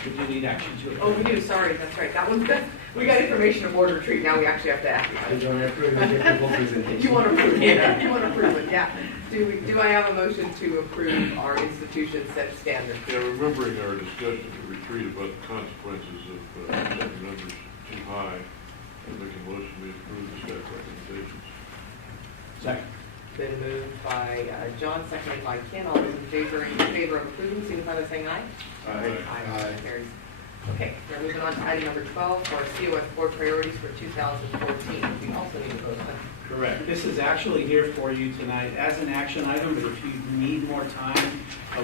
Did you need action to? Oh, we do, sorry, that's right. That one's good. We got information of board retreat, now we actually have to act. You want to approve the technical presentation? You want to approve, yeah, you want to approve it, yeah. Do I have a motion to approve our institution set standard? Yeah, remembering our discussion at the retreat about the consequences of setting numbers too high, I'm making a motion to approve the staff recommendations. Second. Been moved by John, seconded by Ken. All those in favor of approving, signify by saying aye. Aye. Aye. Carries. Okay, we're moving on to item number 12 for our COS board priorities for 2014. We also need to vote on. Correct. This is actually here for you tonight as an action item, but if you need more time,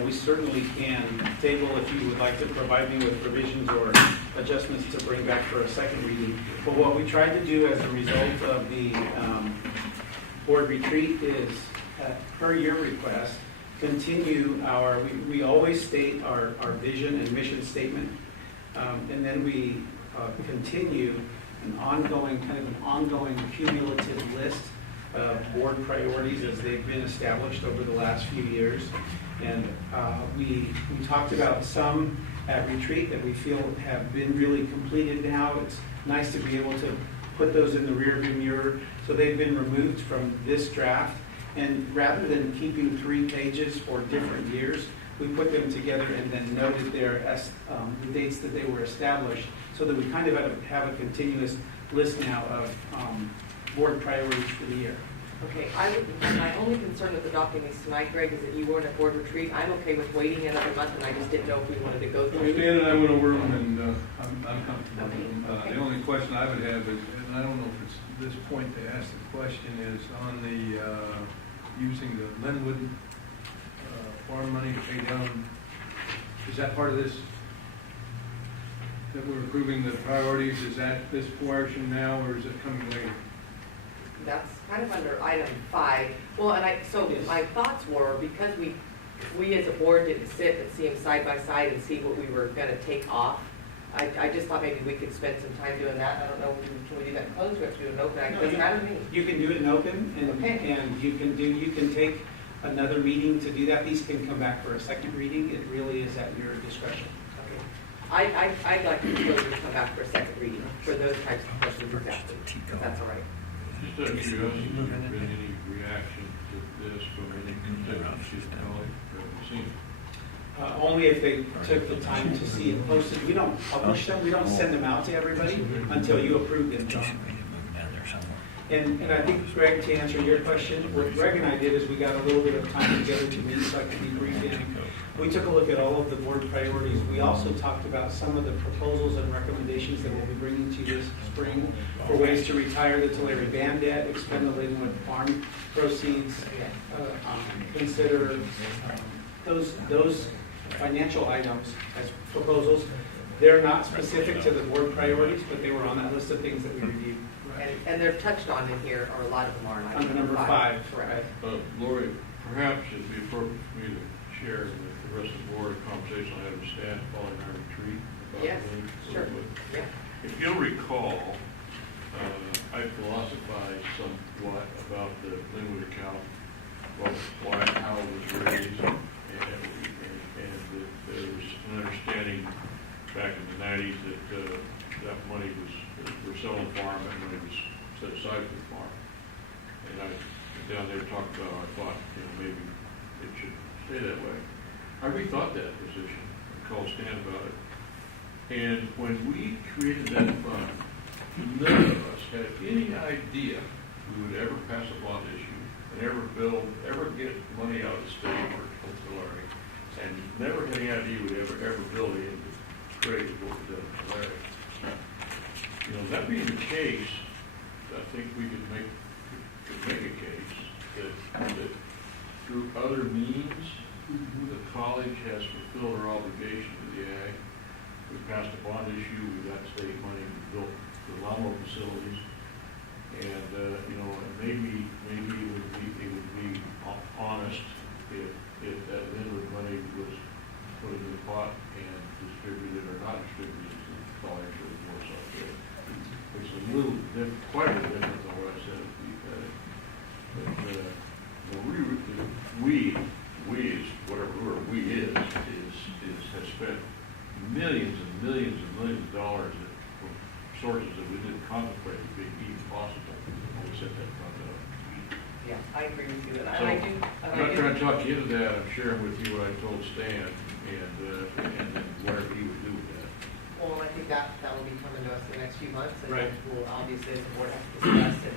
we certainly can table if you would like to provide me with revisions or adjustments to bring back for a second reading. But what we tried to do as a result of the board retreat is, per your request, continue we always state our vision and mission statement, and then we continue an ongoing cumulative list of board priorities as they've been established over the last few years. And we talked about some at retreat that we feel have been really completed now. It's nice to be able to put those in the rearview mirror. So they've been removed from this draft. And rather than keeping 3 pages for different years, we put them together and then noted the dates that they were established, so that we kind of have a continuous list now of board priorities for the year. Okay, my only concern with adopting these tonight, Greg, is that you weren't at board retreat. I'm okay with waiting another month, and I just didn't know if we wanted to go through. Dan and I went over them, and I'm comfortable with them. The only question I would have is, and I don't know if it's this point to ask the question, is on the using the Linwood farm money to pay down. Is that part of this? That we're approving the priorities, is that this portion now, or is it coming later? That's kind of under item 5. Well, and so my thoughts were, because we as a board didn't sit and see them side by side and see what we were going to take off, I just thought maybe we could spend some time doing that. I don't know, can we do that in closed, or we have to do it in open? It doesn't matter to me. You can do it in open, and, Okay. and you can take another meeting to do that. These can come back for a second reading. It really is at your discretion. Okay. I'd like to propose we come back for a second reading for those types of questions exactly, if that's all right. Just out of curiosity, has there been any reaction to this from any constituencies and colleagues that have seen it? Only if they took the time to see it posted. We don't publish them, we don't send them out to everybody until you approve them, John. And I think, Greg, to answer your question, what Greg and I did is we got a little bit of time together to meet, so I could debrief in. We took a look at all of the board priorities. We also talked about some of the proposals and recommendations that we'll be bringing to you this spring for ways to retire the Tulare band debt, expend the Linwood farm proceeds, consider those financial items as proposals. They're not specific to the board priorities, but they were on that list of things that we reviewed. And they're touched on in here, or a lot of them are. Under number 5, correct. Lori, perhaps it'd be appropriate for me to share with the rest of the board a conversation I had with staff following our retreat. About Yes, sure. Yeah. If you'll recall, I philosophized somewhat about the Linwood account, how that money was, we're selling the farm, that money was set aside for the farm. And I was down there talking about our thought, maybe it should stay that way. I rethought that position, I called Stan about it. And when we created that fund, none of us had any idea we would ever pass a bond issue and ever get money out of the state for Tulare, and never had any idea we'd ever build it into trade what we did in Tulare. That being the case, I think we could make a case that through other means, the college has fulfilled our obligation to the ag. We passed a bond issue, we got state money, we built the Lamo facilities, and maybe it would be honest if that Linwood money was put into the pot and distributed or not distributed to the college or the Warsaw Trade. It's a little different, quite a bit different than what I said at the whatever we is has spent millions and millions and millions of dollars from sources that we didn't contemplate as being even possible when we set that fund up. Yeah, I agree with you, and So, I do. I'm not trying to talk you into that, I'm sharing with you what I told Stan, and whatever he would do with that. Well, I think that will be coming to us in the next few months, and Right. we'll obviously, as the board has to discuss,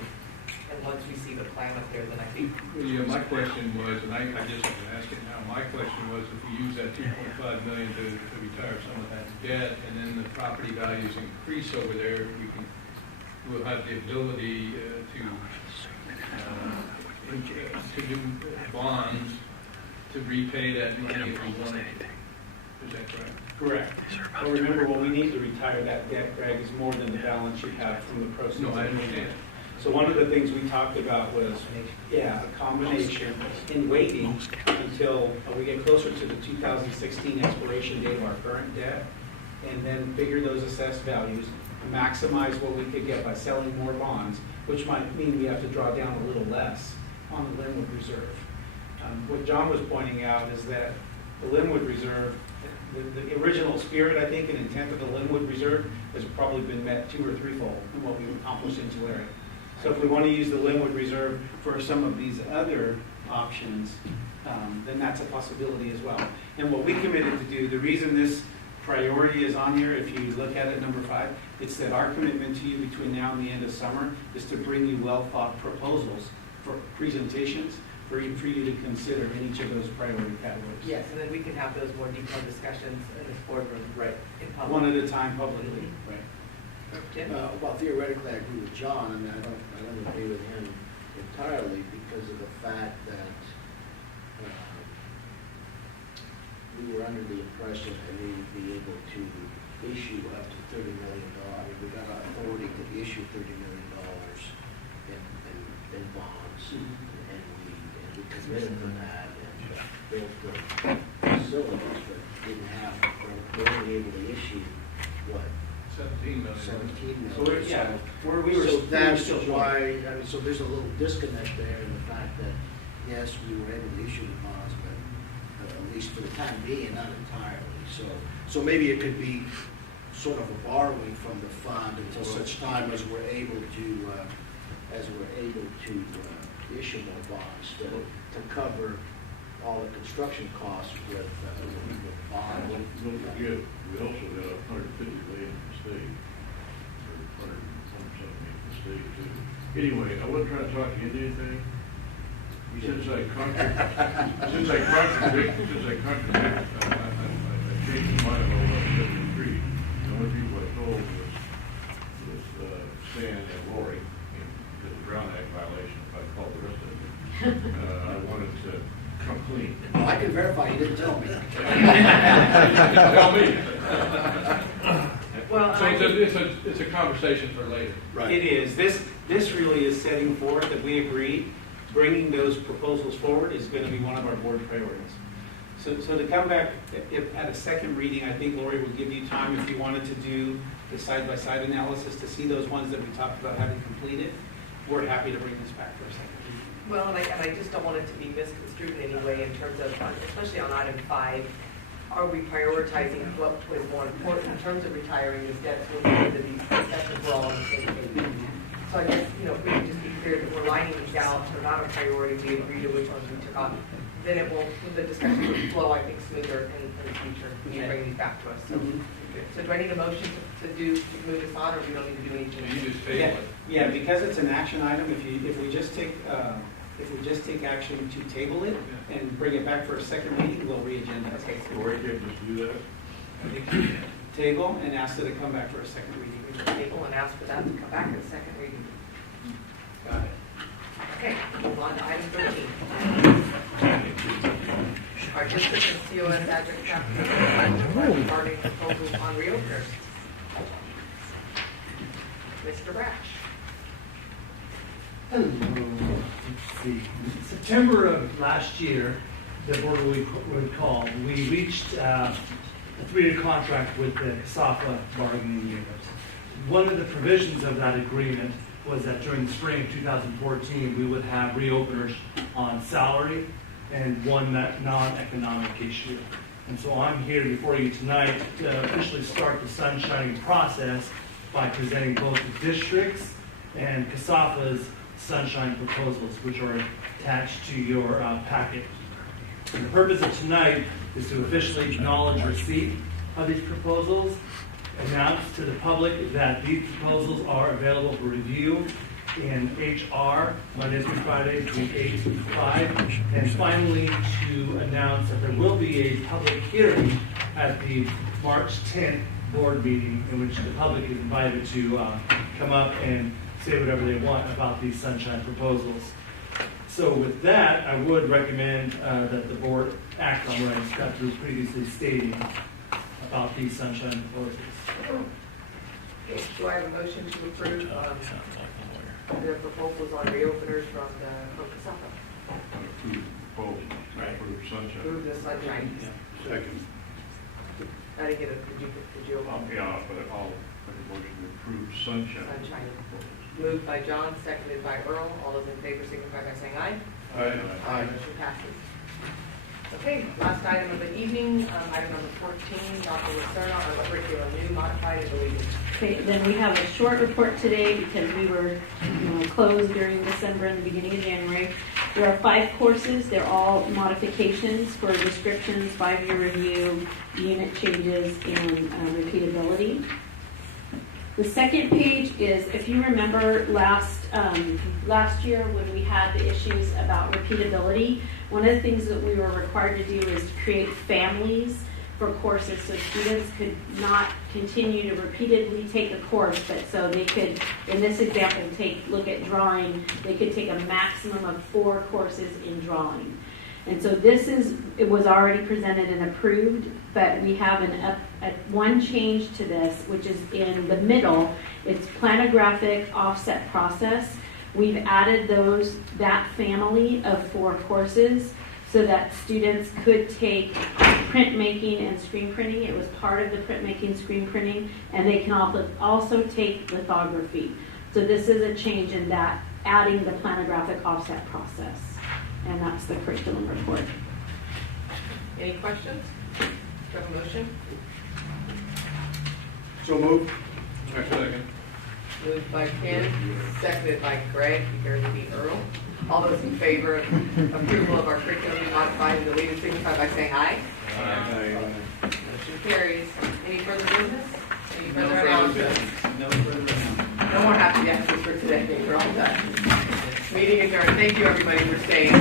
and once we see the plan up there, then I think. Yeah, my question was, and I just want to ask it now, my question was if we use that 2.5 million to retire some of that debt, and then the property values increase over there, we'll have the ability to do bonds to repay that money if we wanted to. Is that correct? Correct. But remember, what we need to retire that debt, Greg, is more than the balance you have from the proceeds. No, I understand. So one of the things we talked about was, a combination in waiting until we get closer to the 2016 expiration date of our current debt, and then figure those assessed values, maximize what we could get by selling more bonds, which might mean we have to draw down a little less on the Linwood Reserve. What John was pointing out is that the Linwood Reserve, the original spirit, I think, and intent of the Linwood Reserve has probably been met 2 or 3-fold in what we've accomplished in Tulare. So if we want to use the Linwood Reserve for some of these other options, then that's a possibility as well. And what we committed to do, the reason this priority is on here, if you look at it, number 5, it's that our commitment to you between now and the end of summer is to bring you well-thought proposals for presentations for you to consider in each of those priority categories. Yes, and then we can have those more detailed discussions in this boardroom. Right. In public. One at a time publicly. Right. Jim? Well, theoretically, I agree with John. I mean, I don't agree with him entirely because of the fact that we were under the impression that we would be able to issue up to $30 million. I mean, we got authority to issue $30 million in bonds, and we committed to that and built the facilities, but didn't have, we were only able to issue what? 17 million. 17 million. So we were So that's still short. why, I mean, so there's a little disconnect there in the fact that, yes, we were able to issue the bonds, but at least for the time being, not entirely. So maybe it could be sort of a borrowing from the fund until such time as we're able to, issue more bonds to cover all the construction costs with bonds. Don't forget, we also got $150 million in the state, or 100 something in the state too. Anyway, I wasn't trying to talk you into anything. Since I contradict, I changed my mind about what I said in the street. The only people I told was Stan and Lori, and the Brown Act violation, if I called the rest of them. I wanted to come clean. Well, I can verify, you didn't tell me. Tell me. Well, So it's a conversation for later. It is. This really is setting forth that we agree, bringing those proposals forward is going to be one of our board priorities. So to come back, if at a second reading, I think Lori would give you time if you wanted to do the side-by-side analysis to see those ones that we talked about having completed. We're happy to bring this back for a second reading. Well, and I just don't want it to be misconstrued in any way in terms of, especially on item 5, are we prioritizing what was more important in terms of retiring the steps when we did these sessions, we're all on the same page. So I guess, if we can just be clear that we're lining these out, they're not a priority, we agree to which ones we took off, then it will, the discussion will flow, I think, smoother in the future when you bring these back to us. So, so do I need a motion to move this on, or we don't need to do anything? You just Yeah, table it. yeah, because it's an action item, if we just take action to table it and bring it back for a second reading, we'll re-agenda. Okay, so Or you can't just do that? I think you can. Table and ask that it come back for a second reading. table and ask for that to come back at the second reading. Got it. Okay, move on to item 13. Our district and COS adjunct capital regarding proposals on reopeners. Mr. Brash. Hello. Let's see. In September of last year, the board will recall, we reached a 3-year contract with the CASAFA bargaining unit. One of the provisions of that agreement was that during the spring of 2014, we would have reopeners on salary and one non-economic issue. And so I'm here before you tonight to officially start the sunshining process by presenting both the district's and CASAFA's sunshine proposals, which are attached to your packet. And the purpose of tonight is to officially acknowledge receipt of these proposals, announce to the public that these proposals are available for review in HR Monday through Friday between 8 and 5, and finally to announce that there will be a public hearing at the March 10th board meeting in which the public is invited to come up and say whatever they want about these sunshine proposals. So with that, I would recommend that the board act on what I just got through previously stating about these sunshine proposals. Okay, do I have a motion to approve the proposals on reopeners from CASAFA? Approve proposal, approve sunshine. Approve the sunshine. Second. I didn't get it, did you? Yeah, but I'll make a motion to approve sunshine. Sunshine. Moved by John, seconded by Earl. All those in favor signify by saying aye. Aye. Motion passes. Okay, last item of the evening, item number 14, Dr. Lucerna on curriculum new, modified, and deleted. Okay, then we have a short report today because we were closed during December and the beginning of January. There are 5 courses. They're all modifications for descriptions, 5-year review, unit changes, and repeatability. The second page is, if you remember last year when we had the issues about repeatability, one of the things that we were required to do is to create families for courses so students could not continue to repeatedly take a course, but so they could, in this example, look at drawing, they could take a maximum of 4 courses in drawing. And so it was already presented and approved, but we have one change to this, which is in the middle. It's planographic offset process. We've added that family of 4 courses so that students could take printmaking and screen printing. It was part of the printmaking, screen printing, and they can also take lithography. So this is a change in that, adding the planographic offset process. And that's the curriculum report. Any questions? Do you have a motion? So moved. Second. Moved by Ken, seconded by Greg, you heard me, Earl. All those in favor of approval of our curriculum modified and deleted signify by saying aye. Aye. Motion carries. Any further business? Any No further further announcements? business. No further announcements. No more happy dancers for today. We're all done. Meeting adjourned. Thank you, everybody, for staying.